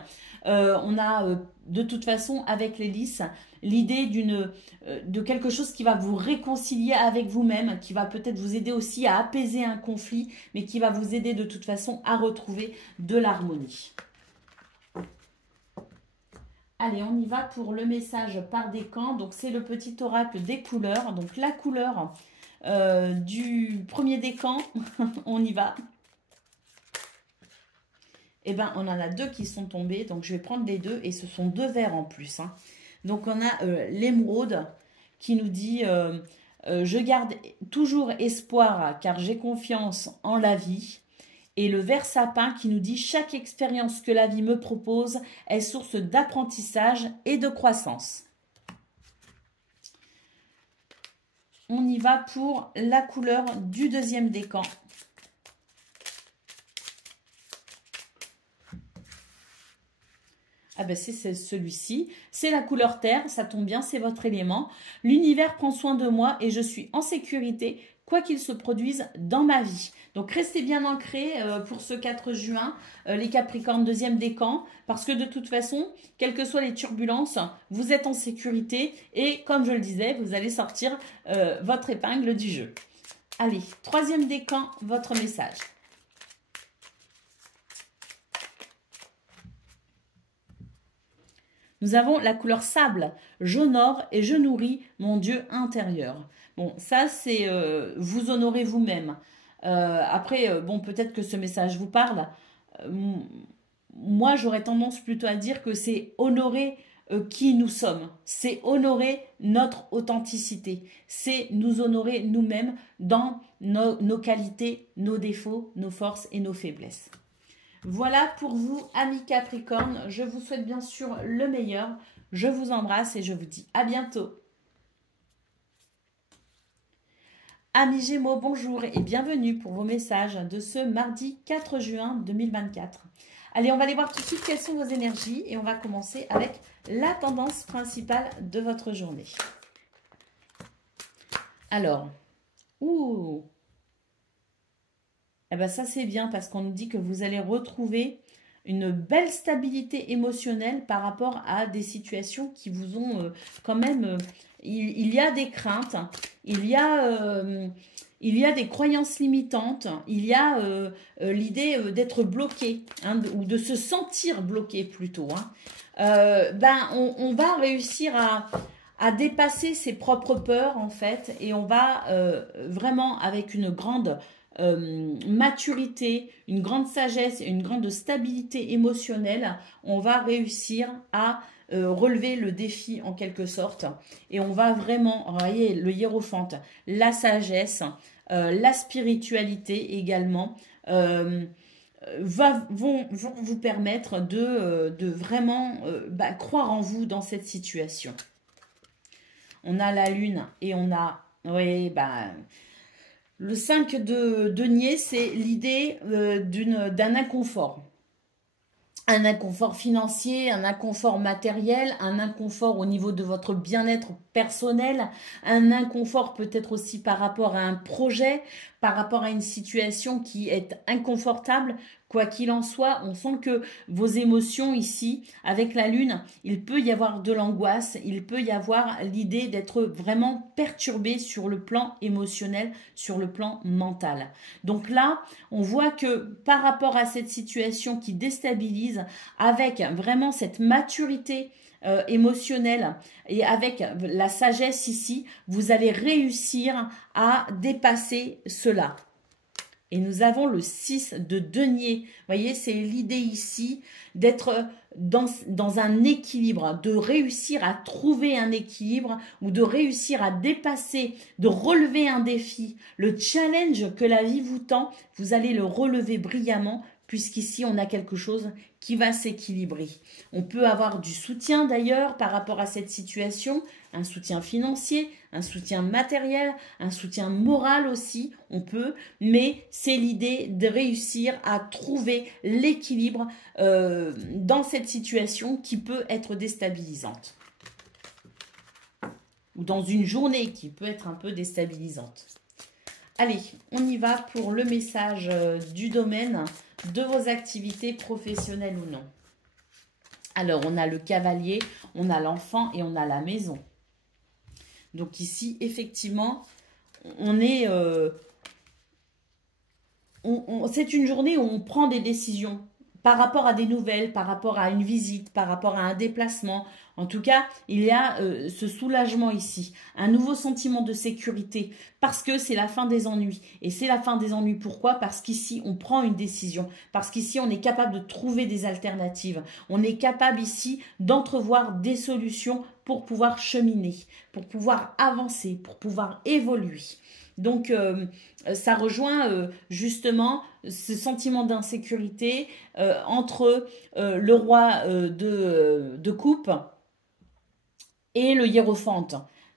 On a, de toute façon, avec l'hélice, l'idée de quelque chose qui va vous réconcilier avec vous-même, qui va peut-être vous aider aussi à apaiser un conflit, mais qui va vous aider de toute façon à retrouver de l'harmonie. Allez, on y va pour le message par décan. Donc, c'est le petit oracle des couleurs. Donc, la couleur du premier décan, on y va. Eh bien, on en a deux qui sont tombés. Donc, je vais prendre les deux. Et ce sont deux verts en plus. Donc, on a l'émeraude qui nous dit je garde toujours espoir car j'ai confiance en la vie. Et le vert sapin qui nous dit « Chaque expérience que la vie me propose est source d'apprentissage et de croissance. » On y va pour la couleur du deuxième décan. Ah ben c'est celui-ci. C'est la couleur terre, ça tombe bien, c'est votre élément. L'univers prend soin de moi et je suis en sécurité, quoi qu'il se produise dans ma vie. Donc, restez bien ancrés pour ce 4 juin, les Capricornes, deuxième décan, parce que de toute façon, quelles que soient les turbulences, vous êtes en sécurité et, comme je le disais, vous allez sortir votre épingle du jeu. Allez, troisième décan, votre message. Nous avons la couleur sable. J'honore et je nourris mon Dieu intérieur. Bon, ça, c'est vous honorez vous-même. Après, bon, peut-être que ce message vous parle. Moi, j'aurais tendance plutôt à dire que c'est honorer qui nous sommes. C'est honorer notre authenticité. C'est nous honorer nous-mêmes dans nos qualités, nos défauts, nos forces et nos faiblesses. Voilà pour vous, amis Capricorne. Je vous souhaite bien sûr le meilleur. Je vous embrasse et je vous dis à bientôt. Amis Gémeaux, bonjour et bienvenue pour vos messages de ce mardi 4 juin 2024. Allez, on va aller voir tout de suite quelles sont vos énergies et on va commencer avec la tendance principale de votre journée. Alors, eh ben ça c'est bien parce qu'on nous dit que vous allez retrouver une belle stabilité émotionnelle par rapport à des situations qui vous ont quand même... il y a des craintes, il y a des croyances limitantes, il y a l'idée d'être bloqué, hein, ou de se sentir bloqué plutôt. Hein. On va réussir à dépasser ses propres peurs en fait, et on va vraiment avec une grande... maturité, une grande sagesse et une grande stabilité émotionnelle, on va réussir à relever le défi en quelque sorte. Et on va vraiment, voyez, le hiérophante, la sagesse, la spiritualité également, vont vous permettre de vraiment croire en vous dans cette situation. On a la lune et on a... Oui, le 5 de denier, c'est l'idée d'un inconfort. Un inconfort financier, un inconfort matériel, un inconfort au niveau de votre bien-être personnel, un inconfort peut-être aussi par rapport à un projet, par rapport à une situation qui est inconfortable. Quoi qu'il en soit, on sent que vos émotions ici, avec la lune, il peut y avoir de l'angoisse, il peut y avoir l'idée d'être vraiment perturbé sur le plan émotionnel, sur le plan mental. Donc là, on voit que par rapport à cette situation qui déstabilise, avec vraiment cette maturité émotionnelle et avec la sagesse ici, vous allez réussir à dépasser cela. Et nous avons le 6 de denier. Vous voyez, c'est l'idée ici d'être dans un équilibre, de réussir à trouver un équilibre ou de réussir à dépasser, de relever un défi. Le challenge que la vie vous tend, vous allez le relever brillamment puisqu'ici, on a quelque chose qui va s'équilibrer. On peut avoir du soutien d'ailleurs par rapport à cette situation, un soutien financier, un soutien matériel, un soutien moral aussi, on peut, mais c'est l'idée de réussir à trouver l'équilibre dans cette situation qui peut être déstabilisante. Ou dans une journée qui peut être un peu déstabilisante. Allez, on y va pour le message du domaine de vos activités professionnelles ou non. Alors, on a le cavalier, on a l'enfant et on a la maison. Donc ici, effectivement, on est... c'est une journée où on prend des décisions par rapport à des nouvelles, par rapport à une visite, par rapport à un déplacement. En tout cas, il y a ce soulagement ici, un nouveau sentiment de sécurité, parce que c'est la fin des ennuis. Et c'est la fin des ennuis, pourquoi? Parce qu'ici, on prend une décision, parce qu'ici, on est capable de trouver des alternatives. On est capable ici d'entrevoir des solutions pour pouvoir cheminer, pour pouvoir avancer, pour pouvoir évoluer. Donc, ça rejoint justement ce sentiment d'insécurité entre le roi de coupe et le hiérophante.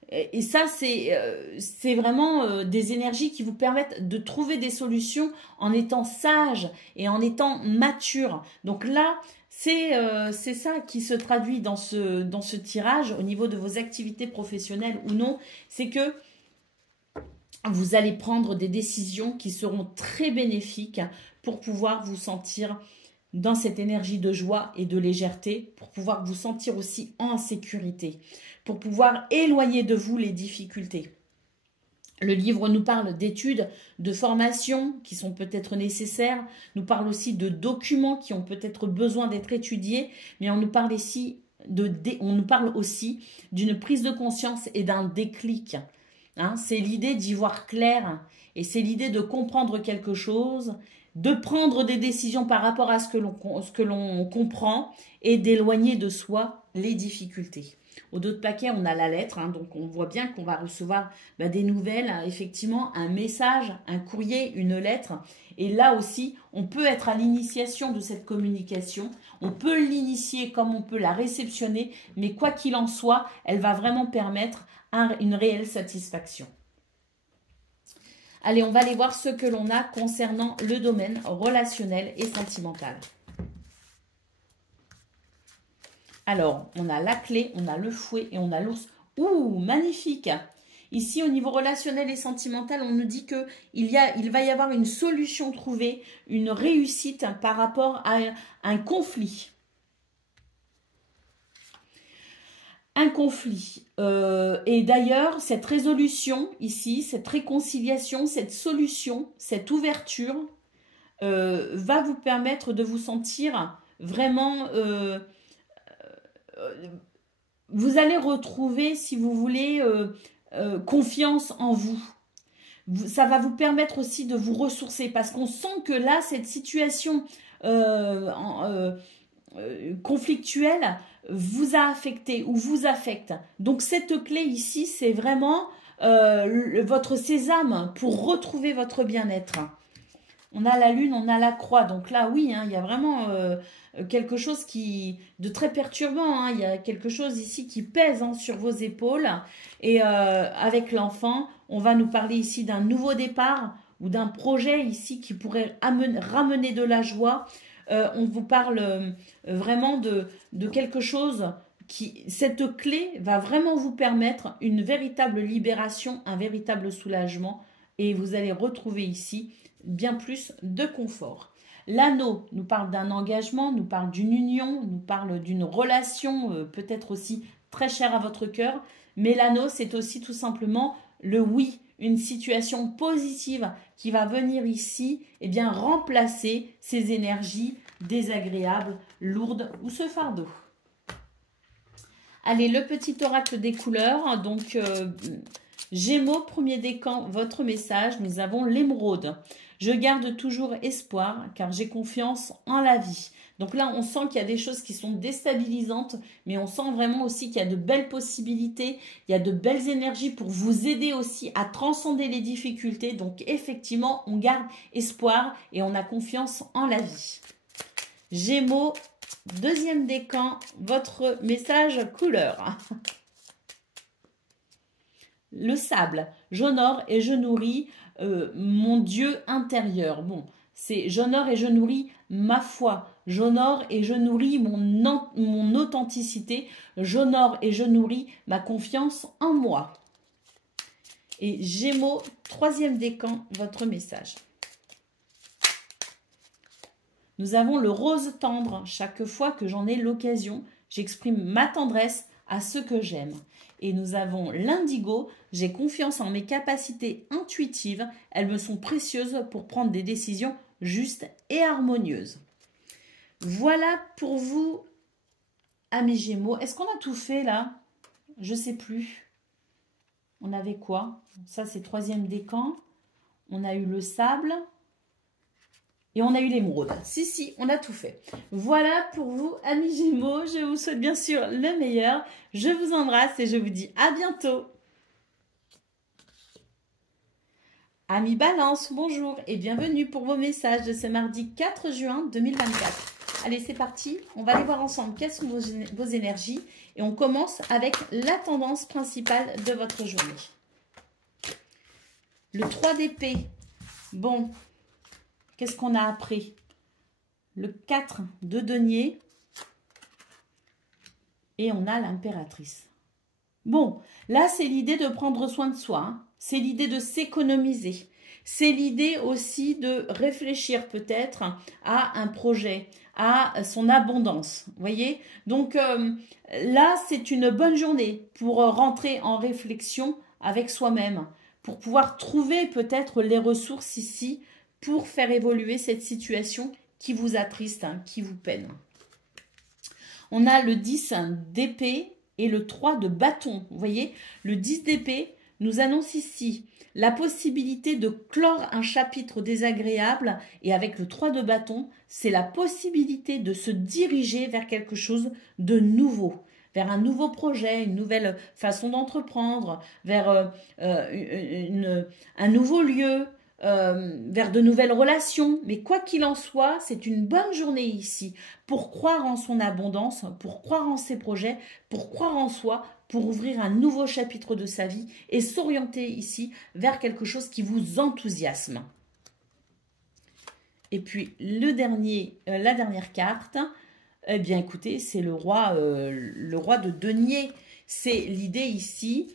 Et ça, c'est vraiment des énergies qui vous permettent de trouver des solutions en étant sage et en étant mature. Donc là, c'est ça qui se traduit dans ce tirage au niveau de vos activités professionnelles ou non. C'est que vous allez prendre des décisions qui seront très bénéfiques pour pouvoir vous sentir dans cette énergie de joie et de légèreté, pour pouvoir vous sentir aussi en sécurité, pour pouvoir éloigner de vous les difficultés. Le livre nous parle d'études, de formations qui sont peut-être nécessaires, nous parle aussi de documents qui ont peut-être besoin d'être étudiés, mais on nous parle ici aussi d'une prise de conscience et d'un déclic. Hein, c'est l'idée d'y voir clair et c'est l'idée de comprendre quelque chose, de prendre des décisions par rapport à ce que l'on comprend et d'éloigner de soi les difficultés. Au dos de paquet, on a la lettre, hein, donc on voit bien qu'on va recevoir des nouvelles, effectivement, un message, un courrier, une lettre. Et là aussi, on peut être à l'initiation de cette communication, on peut l'initier comme on peut la réceptionner, mais quoi qu'il en soit, elle va vraiment permettre une réelle satisfaction. Allez, on va aller voir ce que l'on a concernant le domaine relationnel et sentimental. Alors, on a la clé, on a le fouet et on a l'ours. Ouh, magnifique! Ici, au niveau relationnel et sentimental, on nous dit qu'il va y avoir une solution trouvée, une réussite par rapport à un conflit. Un conflit. Et d'ailleurs, cette résolution ici, cette réconciliation, cette solution, cette ouverture va vous permettre de vous sentir vraiment... vous allez retrouver, si vous voulez, confiance en vous. Ça va vous permettre aussi de vous ressourcer parce qu'on sent que là, cette situation conflictuelle vous a affecté ou vous affecte. Donc cette clé ici, c'est vraiment votre sésame pour retrouver votre bien-être. On a la lune, on a la croix. Donc là, oui, hein, il y a vraiment quelque chose de très perturbant. Hein. Il y a quelque chose ici qui pèse hein, sur vos épaules. Et avec l'enfant, on va nous parler ici d'un nouveau départ ou d'un projet ici qui pourrait ramener de la joie. On vous parle vraiment de quelque chose cette clé va vraiment vous permettre une véritable libération, un véritable soulagement. Et vous allez retrouver ici bien plus de confort. L'anneau nous parle d'un engagement, nous parle d'une union, nous parle d'une relation peut-être aussi très chère à votre cœur. Mais l'anneau, c'est aussi tout simplement le oui, une situation positive qui va venir ici eh bien, remplacer ces énergies désagréables, lourdes ou ce fardeau. Allez, le petit oracle des couleurs, donc Gémeaux, premier décan, votre message, nous avons l'émeraude. Je garde toujours espoir car j'ai confiance en la vie. Donc là, on sent qu'il y a des choses qui sont déstabilisantes, mais on sent vraiment aussi qu'il y a de belles possibilités, il y a de belles énergies pour vous aider aussi à transcender les difficultés. Donc effectivement, on garde espoir et on a confiance en la vie. Gémeaux, deuxième décan, votre message couleur. Le sable, j'honore et je nourris mon Dieu intérieur. Bon, c'est j'honore et je nourris ma foi. J'honore et je nourris mon authenticité. J'honore et je nourris ma confiance en moi. Et Gémeaux, troisième décan, votre message. Nous avons le rose tendre. Chaque fois que j'en ai l'occasion, j'exprime ma tendresse à ceux que j'aime. Et nous avons l'indigo. J'ai confiance en mes capacités intuitives. Elles me sont précieuses pour prendre des décisions justes et harmonieuses. Voilà pour vous, amis Gémeaux. Est-ce qu'on a tout fait là? Je ne sais plus. On avait quoi? Ça, c'est troisième décan. On a eu le sable. Et on a eu l'émeraude. Si, on a tout fait. Voilà pour vous, amis Gémeaux. Je vous souhaite bien sûr le meilleur. Je vous embrasse et je vous dis à bientôt. Amis Balance, bonjour et bienvenue pour vos messages de ce mardi 4 juin 2024. Allez, c'est parti. On va aller voir ensemble quelles sont vos énergies. Et on commence avec la tendance principale de votre journée. Le 3 d'épée. Bon. Qu'est-ce qu'on a appris? Le 4 de denier. Et on a l'impératrice. Bon, là, c'est l'idée de prendre soin de soi. Hein. C'est l'idée de s'économiser. C'est l'idée aussi de réfléchir peut-être à un projet, à son abondance. Vous voyez? Donc là, c'est une bonne journée pour rentrer en réflexion avec soi-même, pour pouvoir trouver peut-être les ressources ici pour faire évoluer cette situation qui vous attriste, hein, qui vous peine. On a le 10 d'épée et le 3 de bâton. Vous voyez, le 10 d'épée nous annonce ici la possibilité de clore un chapitre désagréable et avec le 3 de bâton, c'est la possibilité de se diriger vers quelque chose de nouveau, vers un nouveau projet, une nouvelle façon d'entreprendre, vers un nouveau lieu, vers de nouvelles relations. Mais quoi qu'il en soit, c'est une bonne journée ici pour croire en son abondance, pour croire en ses projets, pour croire en soi, pour ouvrir un nouveau chapitre de sa vie et s'orienter ici vers quelque chose qui vous enthousiasme. Et puis, la dernière carte, eh bien, écoutez, c'est le roi de denier. C'est l'idée ici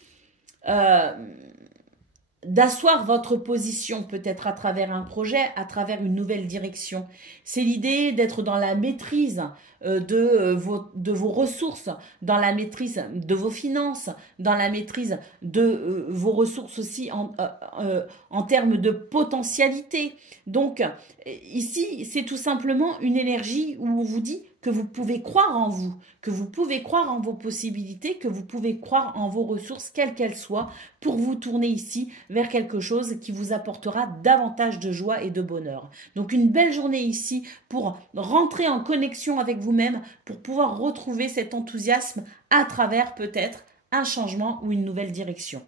d'asseoir votre position, peut-être à travers un projet, à travers une nouvelle direction. C'est l'idée d'être dans la maîtrise de vos ressources, dans la maîtrise de vos finances, dans la maîtrise de vos ressources aussi en termes de potentialité. Donc, ici, c'est tout simplement une énergie où on vous dit que vous pouvez croire en vous, que vous pouvez croire en vos possibilités, que vous pouvez croire en vos ressources, quelles qu'elles soient, pour vous tourner ici vers quelque chose qui vous apportera davantage de joie et de bonheur. Donc une belle journée ici pour rentrer en connexion avec vous-même, pour pouvoir retrouver cet enthousiasme à travers peut-être un changement ou une nouvelle direction.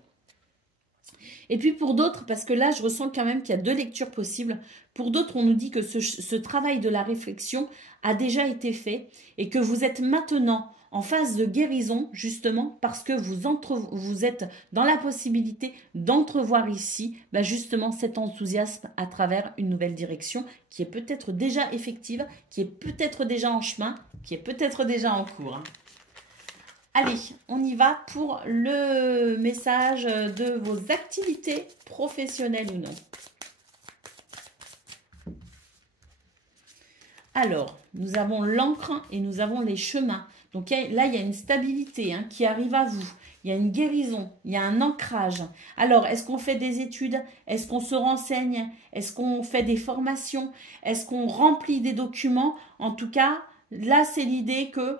Et puis pour d'autres, parce que là je ressens quand même qu'il y a 2 lectures possibles, pour d'autres on nous dit que ce travail de la réflexion a déjà été fait et que vous êtes maintenant en phase de guérison justement parce que vous êtes dans la possibilité d'entrevoir ici justement cet enthousiasme à travers une nouvelle direction qui est peut-être déjà effective, qui est peut-être déjà en chemin, qui est peut-être déjà en cours. Allez, on y va pour le message de vos activités professionnelles ou non. Alors, nous avons l'encre et nous avons les chemins. Donc là, il y a une stabilité qui arrive à vous. Il y a une guérison, il y a un ancrage. Alors, est-ce qu'on fait des études? Est-ce qu'on se renseigne? Est-ce qu'on fait des formations? Est-ce qu'on remplit des documents? En tout cas, là, c'est l'idée que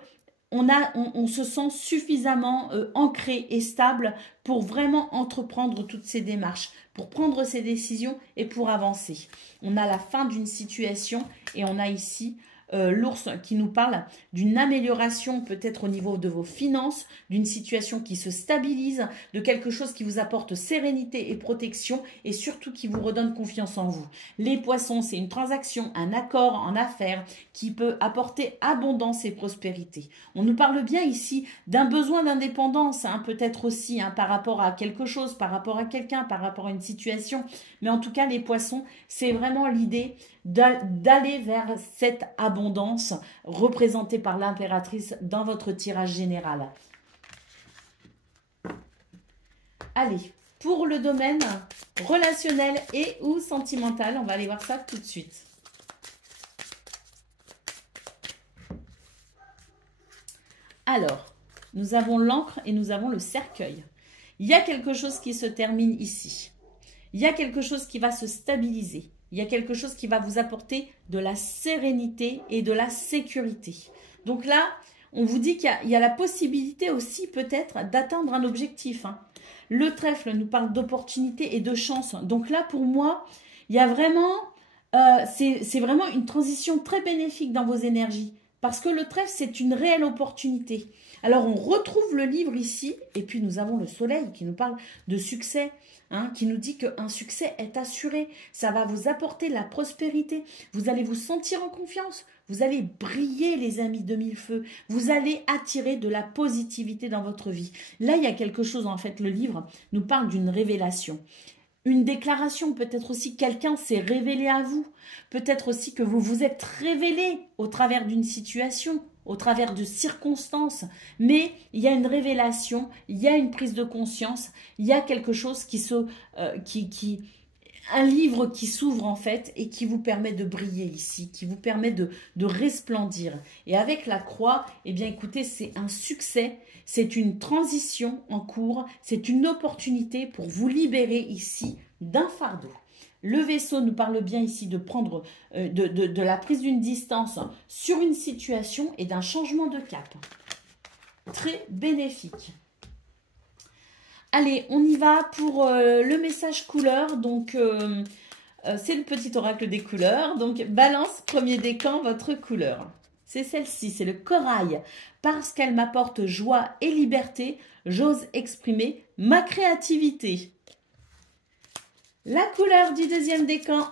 on se sent suffisamment ancré et stable pour vraiment entreprendre toutes ces démarches, pour prendre ces décisions et pour avancer. On a la fin d'une situation et on a ici l'ours qui nous parle d'une amélioration peut-être au niveau de vos finances, d'une situation qui se stabilise, de quelque chose qui vous apporte sérénité et protection et surtout qui vous redonne confiance en vous. Les poissons, c'est une transaction, un accord en affaires qui peut apporter abondance et prospérité. On nous parle bien ici d'un besoin d'indépendance, peut-être aussi par rapport à quelque chose, par rapport à quelqu'un, par rapport à une situation. Mais en tout cas, les poissons, c'est vraiment l'idée d'aller vers cette abondance représentée par l'impératrice dans votre tirage général. Allez, pour le domaine relationnel et ou sentimental, on va aller voir ça tout de suite. Alors, nous avons l'encre et nous avons le cercueil. Il y a quelque chose qui se termine ici. Il y a quelque chose qui va se stabiliser. Il y a quelque chose qui va vous apporter de la sérénité et de la sécurité. Donc là, on vous dit qu'il y a la possibilité aussi peut-être d'atteindre un objectif. Le trèfle nous parle d'opportunité et de chance. Donc là, pour moi, il y a vraiment, c'est vraiment une transition très bénéfique dans vos énergies. Parce que le trèfle, c'est une réelle opportunité. Alors, on retrouve le livre ici. Et puis, nous avons le soleil qui nous parle de succès. Qui nous dit qu'un succès est assuré. Ça va vous apporter la prospérité. Vous allez vous sentir en confiance. Vous allez briller, les amis de mille feux. Vous allez attirer de la positivité dans votre vie. Là, il y a quelque chose, en fait, le livre nous parle d'une révélation. Une déclaration, peut-être aussi quelqu'un s'est révélé à vous. Peut-être aussi que vous vous êtes révélé au travers d'une situation, au travers de circonstances. Mais il y a une révélation, il y a une prise de conscience, il y a quelque chose un livre qui s'ouvre en fait et qui vous permet de briller ici, qui vous permet de resplendir. Et avec la croix, eh bien écoutez, c'est un succès, c'est une transition en cours, c'est une opportunité pour vous libérer ici d'un fardeau. Le vaisseau nous parle bien ici de prendre de la prise d'une distance sur une situation et d'un changement de cap. Très bénéfique. Allez, on y va pour le message couleur. Donc, c'est le petit oracle des couleurs. Donc, balance, premier décan, votre couleur. C'est celle-ci, c'est le corail. Parce qu'elle m'apporte joie et liberté, j'ose exprimer ma créativité. La couleur du deuxième décan.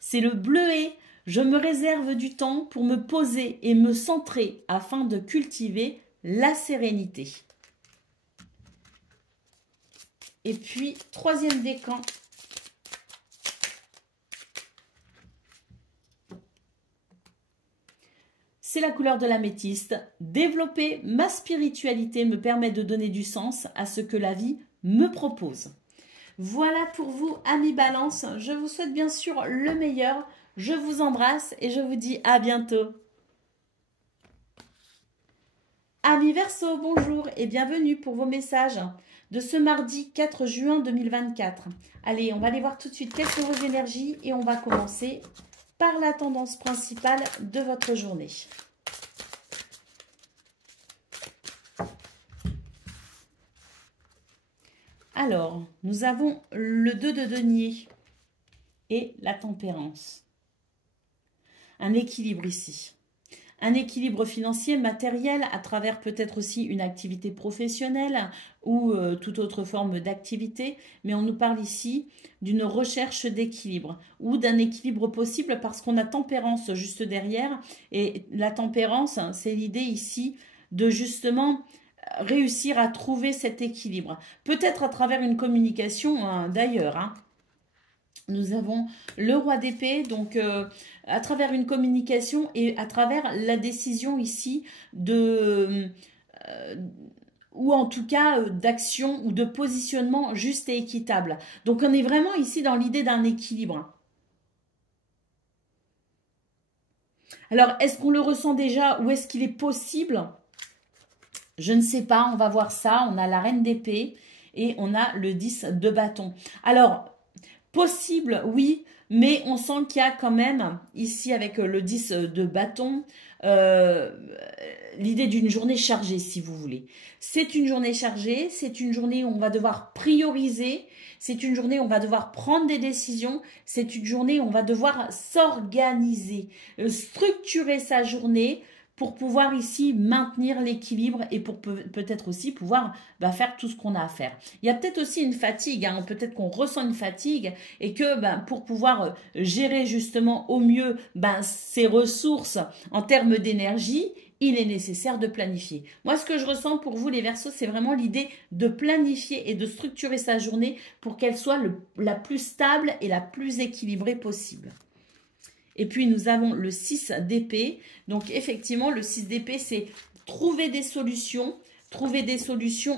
C'est le bleuet. Je me réserve du temps pour me poser et me centrer afin de cultiver la sérénité. Et puis, troisième décan. C'est la couleur de l'améthyste. Développer ma spiritualité me permet de donner du sens à ce que la vie me propose. Voilà pour vous, amis Balance. Je vous souhaite bien sûr le meilleur. Je vous embrasse et je vous dis à bientôt. Amis Verseau, bonjour et bienvenue pour vos messages de ce mardi 4 juin 2024. Allez, on va aller voir tout de suite quelles sont vos énergies et on va commencer par la tendance principale de votre journée. Alors, nous avons le 2 de denier et la tempérance. Un équilibre ici. Un équilibre financier, matériel, à travers peut-être aussi une activité professionnelle ou toute autre forme d'activité. Mais on nous parle ici d'une recherche d'équilibre ou d'un équilibre possible parce qu'on a tempérance juste derrière. Et la tempérance, c'est l'idée ici de justement réussir à trouver cet équilibre. Peut-être à travers une communication d'ailleurs, hein. Nous avons le roi d'épée, donc à travers une communication et à travers la décision ici de... ou en tout cas d'action ou de positionnement juste et équitable. Donc on est vraiment ici dans l'idée d'un équilibre. Alors est-ce qu'on le ressent déjà ou est-ce qu'il est possible? Je ne sais pas, on va voir ça. On a la reine d'épée et on a le 10 de bâton. Alors... possible, oui, mais on sent qu'il y a quand même, ici avec le 10 de bâton, l'idée d'une journée chargée, si vous voulez. C'est une journée chargée, c'est une journée où on va devoir prioriser, c'est une journée où on va devoir prendre des décisions, c'est une journée où on va devoir s'organiser, structurer sa journée, pour pouvoir ici maintenir l'équilibre et pour peut-être aussi pouvoir faire tout ce qu'on a à faire. Il y a peut-être aussi une fatigue, hein, peut-être qu'on ressent une fatigue et que pour pouvoir gérer justement au mieux ses ressources en termes d'énergie, il est nécessaire de planifier. Moi, ce que je ressens pour vous, les Verseaux, c'est vraiment l'idée de planifier et de structurer sa journée pour qu'elle soit la plus stable et la plus équilibrée possible. Et puis, nous avons le 6 d'épée. Donc, effectivement, le 6 d'épée, c'est trouver des solutions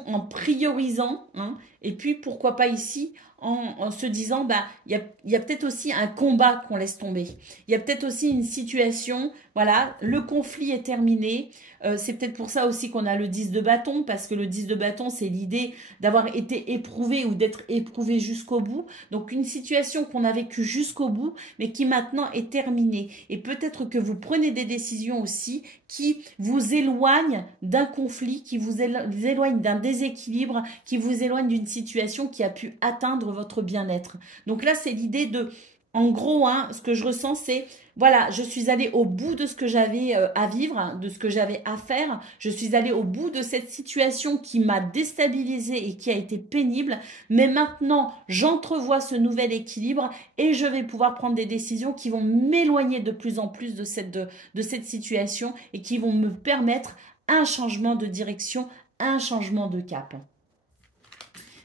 en priorisant. Hein, et puis, pourquoi pas ici, en se disant, il y a peut-être aussi un combat qu'on laisse tomber. Il y a peut-être aussi une situation, voilà, le conflit est terminé. C'est peut-être pour ça aussi qu'on a le 10 de bâton, parce que le 10 de bâton, c'est l'idée d'avoir été éprouvé ou d'être éprouvé jusqu'au bout. Donc, une situation qu'on a vécue jusqu'au bout, mais qui maintenant est terminée. Et peut-être que vous prenez des décisions aussi qui vous éloignent d'un conflit, qui vous éloignent d'un déséquilibre, qui vous éloignent d'une situation qui a pu atteindre votre bien-être. Donc là, c'est l'idée de... En gros, hein, ce que je ressens, c'est, voilà, je suis allée au bout de ce que j'avais à vivre, hein, de ce que j'avais à faire. Je suis allée au bout de cette situation qui m'a déstabilisée et qui a été pénible. Mais maintenant, j'entrevois ce nouvel équilibre et je vais pouvoir prendre des décisions qui vont m'éloigner de plus en plus de cette situation et qui vont me permettre un changement de direction, un changement de cap.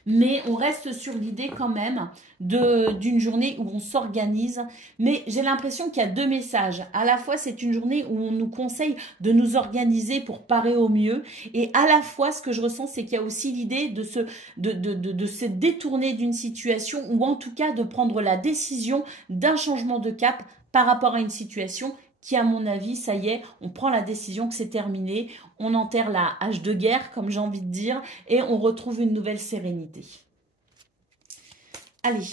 Mais on reste sur l'idée quand même d'une journée où on s'organise. Mais j'ai l'impression qu'il y a deux messages. À la fois, c'est une journée où on nous conseille de nous organiser pour parer au mieux. Et à la fois, ce que je ressens, c'est qu'il y a aussi l'idée de se détourner d'une situation ou en tout cas de prendre la décision d'un changement de cap par rapport à une situation qui, à mon avis, ça y est, on prend la décision que c'est terminé, on enterre la hache de guerre, comme j'ai envie de dire, et on retrouve une nouvelle sérénité. Allez.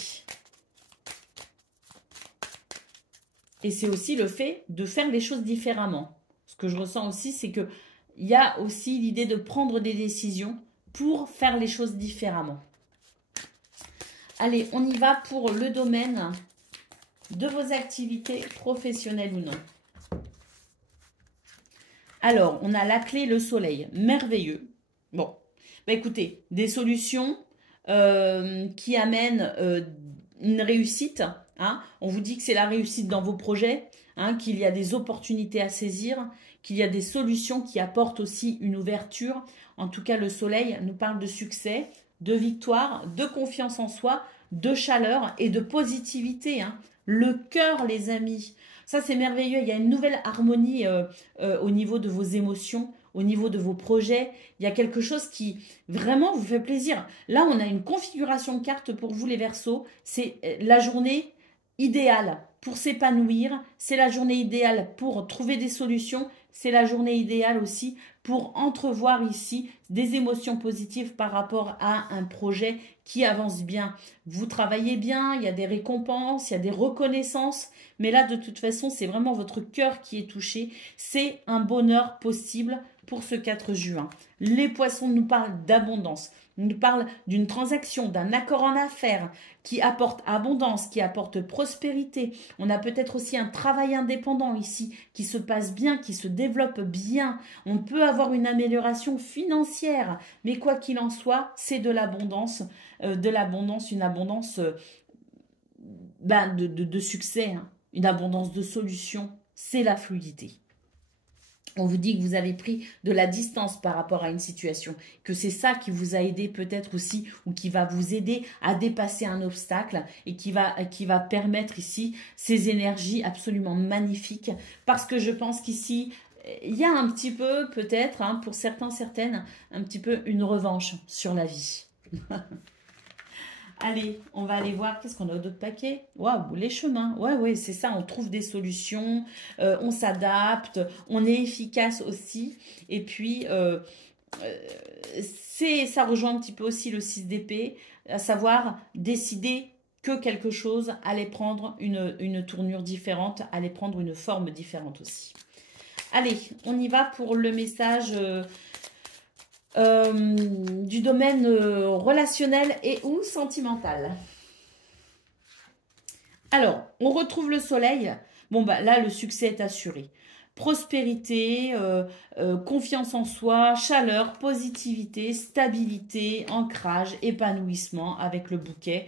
Et c'est aussi le fait de faire les choses différemment. Ce que je ressens aussi, c'est qu'il y a aussi l'idée de prendre des décisions pour faire les choses différemment. Allez, on y va pour le domaine de vos activités professionnelles ou non. Alors, on a la clé, le soleil, merveilleux. Bon, Bah, écoutez, des solutions qui amènent une réussite. Hein. On vous dit que c'est la réussite dans vos projets, hein, qu'il y a des opportunités à saisir, qu'il y a des solutions qui apportent aussi une ouverture. En tout cas, le soleil nous parle de succès, de victoire, de confiance en soi, de chaleur et de positivité. Hein. Le cœur, les amis. Ça, c'est merveilleux. Il y a une nouvelle harmonie au niveau de vos émotions, au niveau de vos projets. Il y a quelque chose qui vraiment vous fait plaisir. Là, on a une configuration de carte pour vous, les Verseaux. C'est la journée idéale pour s'épanouir. C'est la journée idéale pour trouver des solutions. C'est la journée idéale aussi pour entrevoir ici des émotions positives par rapport à un projet qui avance bien. Vous travaillez bien, il y a des récompenses, il y a des reconnaissances, mais là, de toute façon, c'est vraiment votre cœur qui est touché. C'est un bonheur possible pour ce 4 juin. Les poissons nous parlent d'abondance, nous parlent d'une transaction, d'un accord en affaires qui apporte abondance, qui apporte prospérité. On a peut-être aussi un travail indépendant ici qui se passe bien, qui se développe bien. On peut avoir une amélioration financière, mais quoi qu'il en soit, c'est de l'abondance, une abondance de succès, hein, une abondance de solutions. C'est la fluidité. On vous dit que vous avez pris de la distance par rapport à une situation, que c'est ça qui vous a aidé peut-être aussi, ou qui va vous aider à dépasser un obstacle et qui va permettre ici ces énergies absolument magnifiques. Parce que je pense qu'ici, il y a un petit peu peut-être, hein, pour certains, certaines, un petit peu une revanche sur la vie. Allez, on va aller voir, qu'est-ce qu'on a d'autres paquets? Waouh, les chemins. Ouais, c'est ça, on trouve des solutions, on s'adapte, on est efficace aussi. Et puis, ça rejoint un petit peu aussi le 6 d'épée, à savoir décider que quelque chose allait prendre une tournure différente, allait prendre une forme différente aussi. Allez, on y va pour le message... du domaine relationnel et ou sentimental. Alors, on retrouve le soleil. Bon, bah là, le succès est assuré. Prospérité, confiance en soi, chaleur, positivité, stabilité, ancrage, épanouissement avec le bouquet.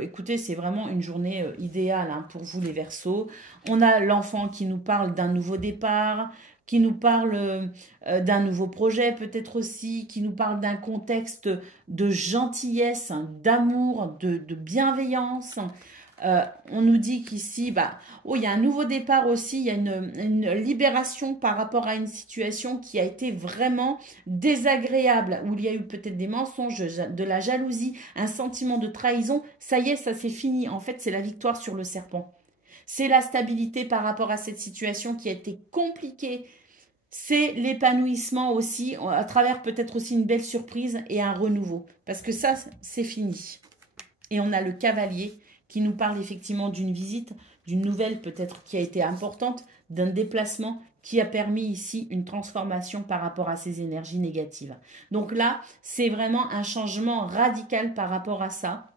Écoutez, c'est vraiment une journée idéale, hein, pour vous les Verseaux. On a l'enfant qui nous parle d'un nouveau départ, qui nous parle d'un nouveau projet peut-être aussi, qui nous parle d'un contexte de gentillesse, d'amour, de bienveillance. On nous dit qu'ici, il y a un nouveau départ aussi, il y a une libération par rapport à une situation qui a été vraiment désagréable, où il y a eu peut-être des mensonges, de la jalousie, un sentiment de trahison. Ça y est, ça c'est fini. En fait, c'est la victoire sur le serpent. C'est la stabilité par rapport à cette situation qui a été compliquée. C'est l'épanouissement aussi, à travers peut-être aussi une belle surprise et un renouveau. Parce que ça, c'est fini. Et on a le cavalier qui nous parle effectivement d'une visite, d'une nouvelle peut-être qui a été importante, d'un déplacement qui a permis ici une transformation par rapport à ces énergies négatives. Donc là, c'est vraiment un changement radical par rapport à ça.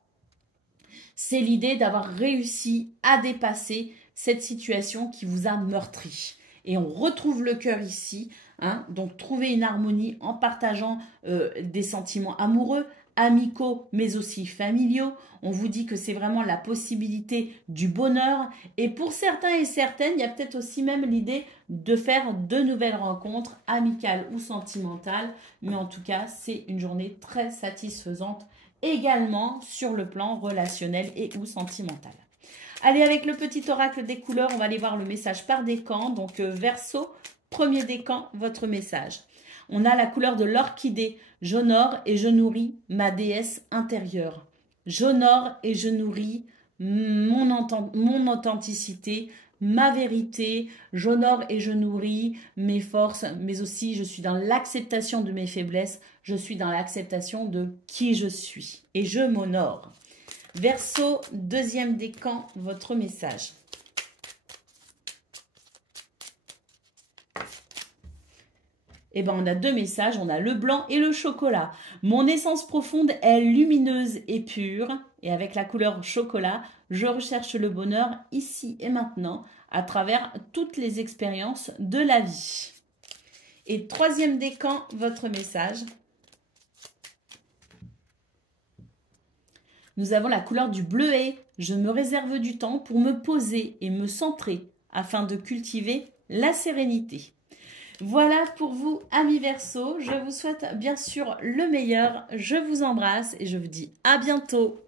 C'est l'idée d'avoir réussi à dépasser cette situation qui vous a meurtri. Et on retrouve le cœur ici, hein, donc trouver une harmonie en partageant des sentiments amoureux, amicaux, mais aussi familiaux. On vous dit que c'est vraiment la possibilité du bonheur. Et pour certains et certaines, il y a peut-être aussi même l'idée de faire de nouvelles rencontres, amicales ou sentimentales. Mais en tout cas, c'est une journée très satisfaisante également sur le plan relationnel et ou sentimental. Allez, avec le petit oracle des couleurs, on va aller voir le message par décan. Donc, Verseau, premier décan, votre message. On a la couleur de l'orchidée. J'honore et je nourris ma déesse intérieure. J'honore et je nourris mon authenticité, ma vérité. J'honore et je nourris mes forces, mais aussi je suis dans l'acceptation de mes faiblesses. Je suis dans l'acceptation de qui je suis. Et je m'honore. Verseau, deuxième décan, votre message. Eh bien, on a deux messages, on a le blanc et le chocolat. Mon essence profonde est lumineuse et pure. Et avec la couleur chocolat, je recherche le bonheur ici et maintenant à travers toutes les expériences de la vie. Et troisième décan, votre message. Nous avons la couleur du bleuet. Je me réserve du temps pour me poser et me centrer afin de cultiver la sérénité. Voilà pour vous, amis Verseau. Je vous souhaite bien sûr le meilleur. Je vous embrasse et je vous dis à bientôt.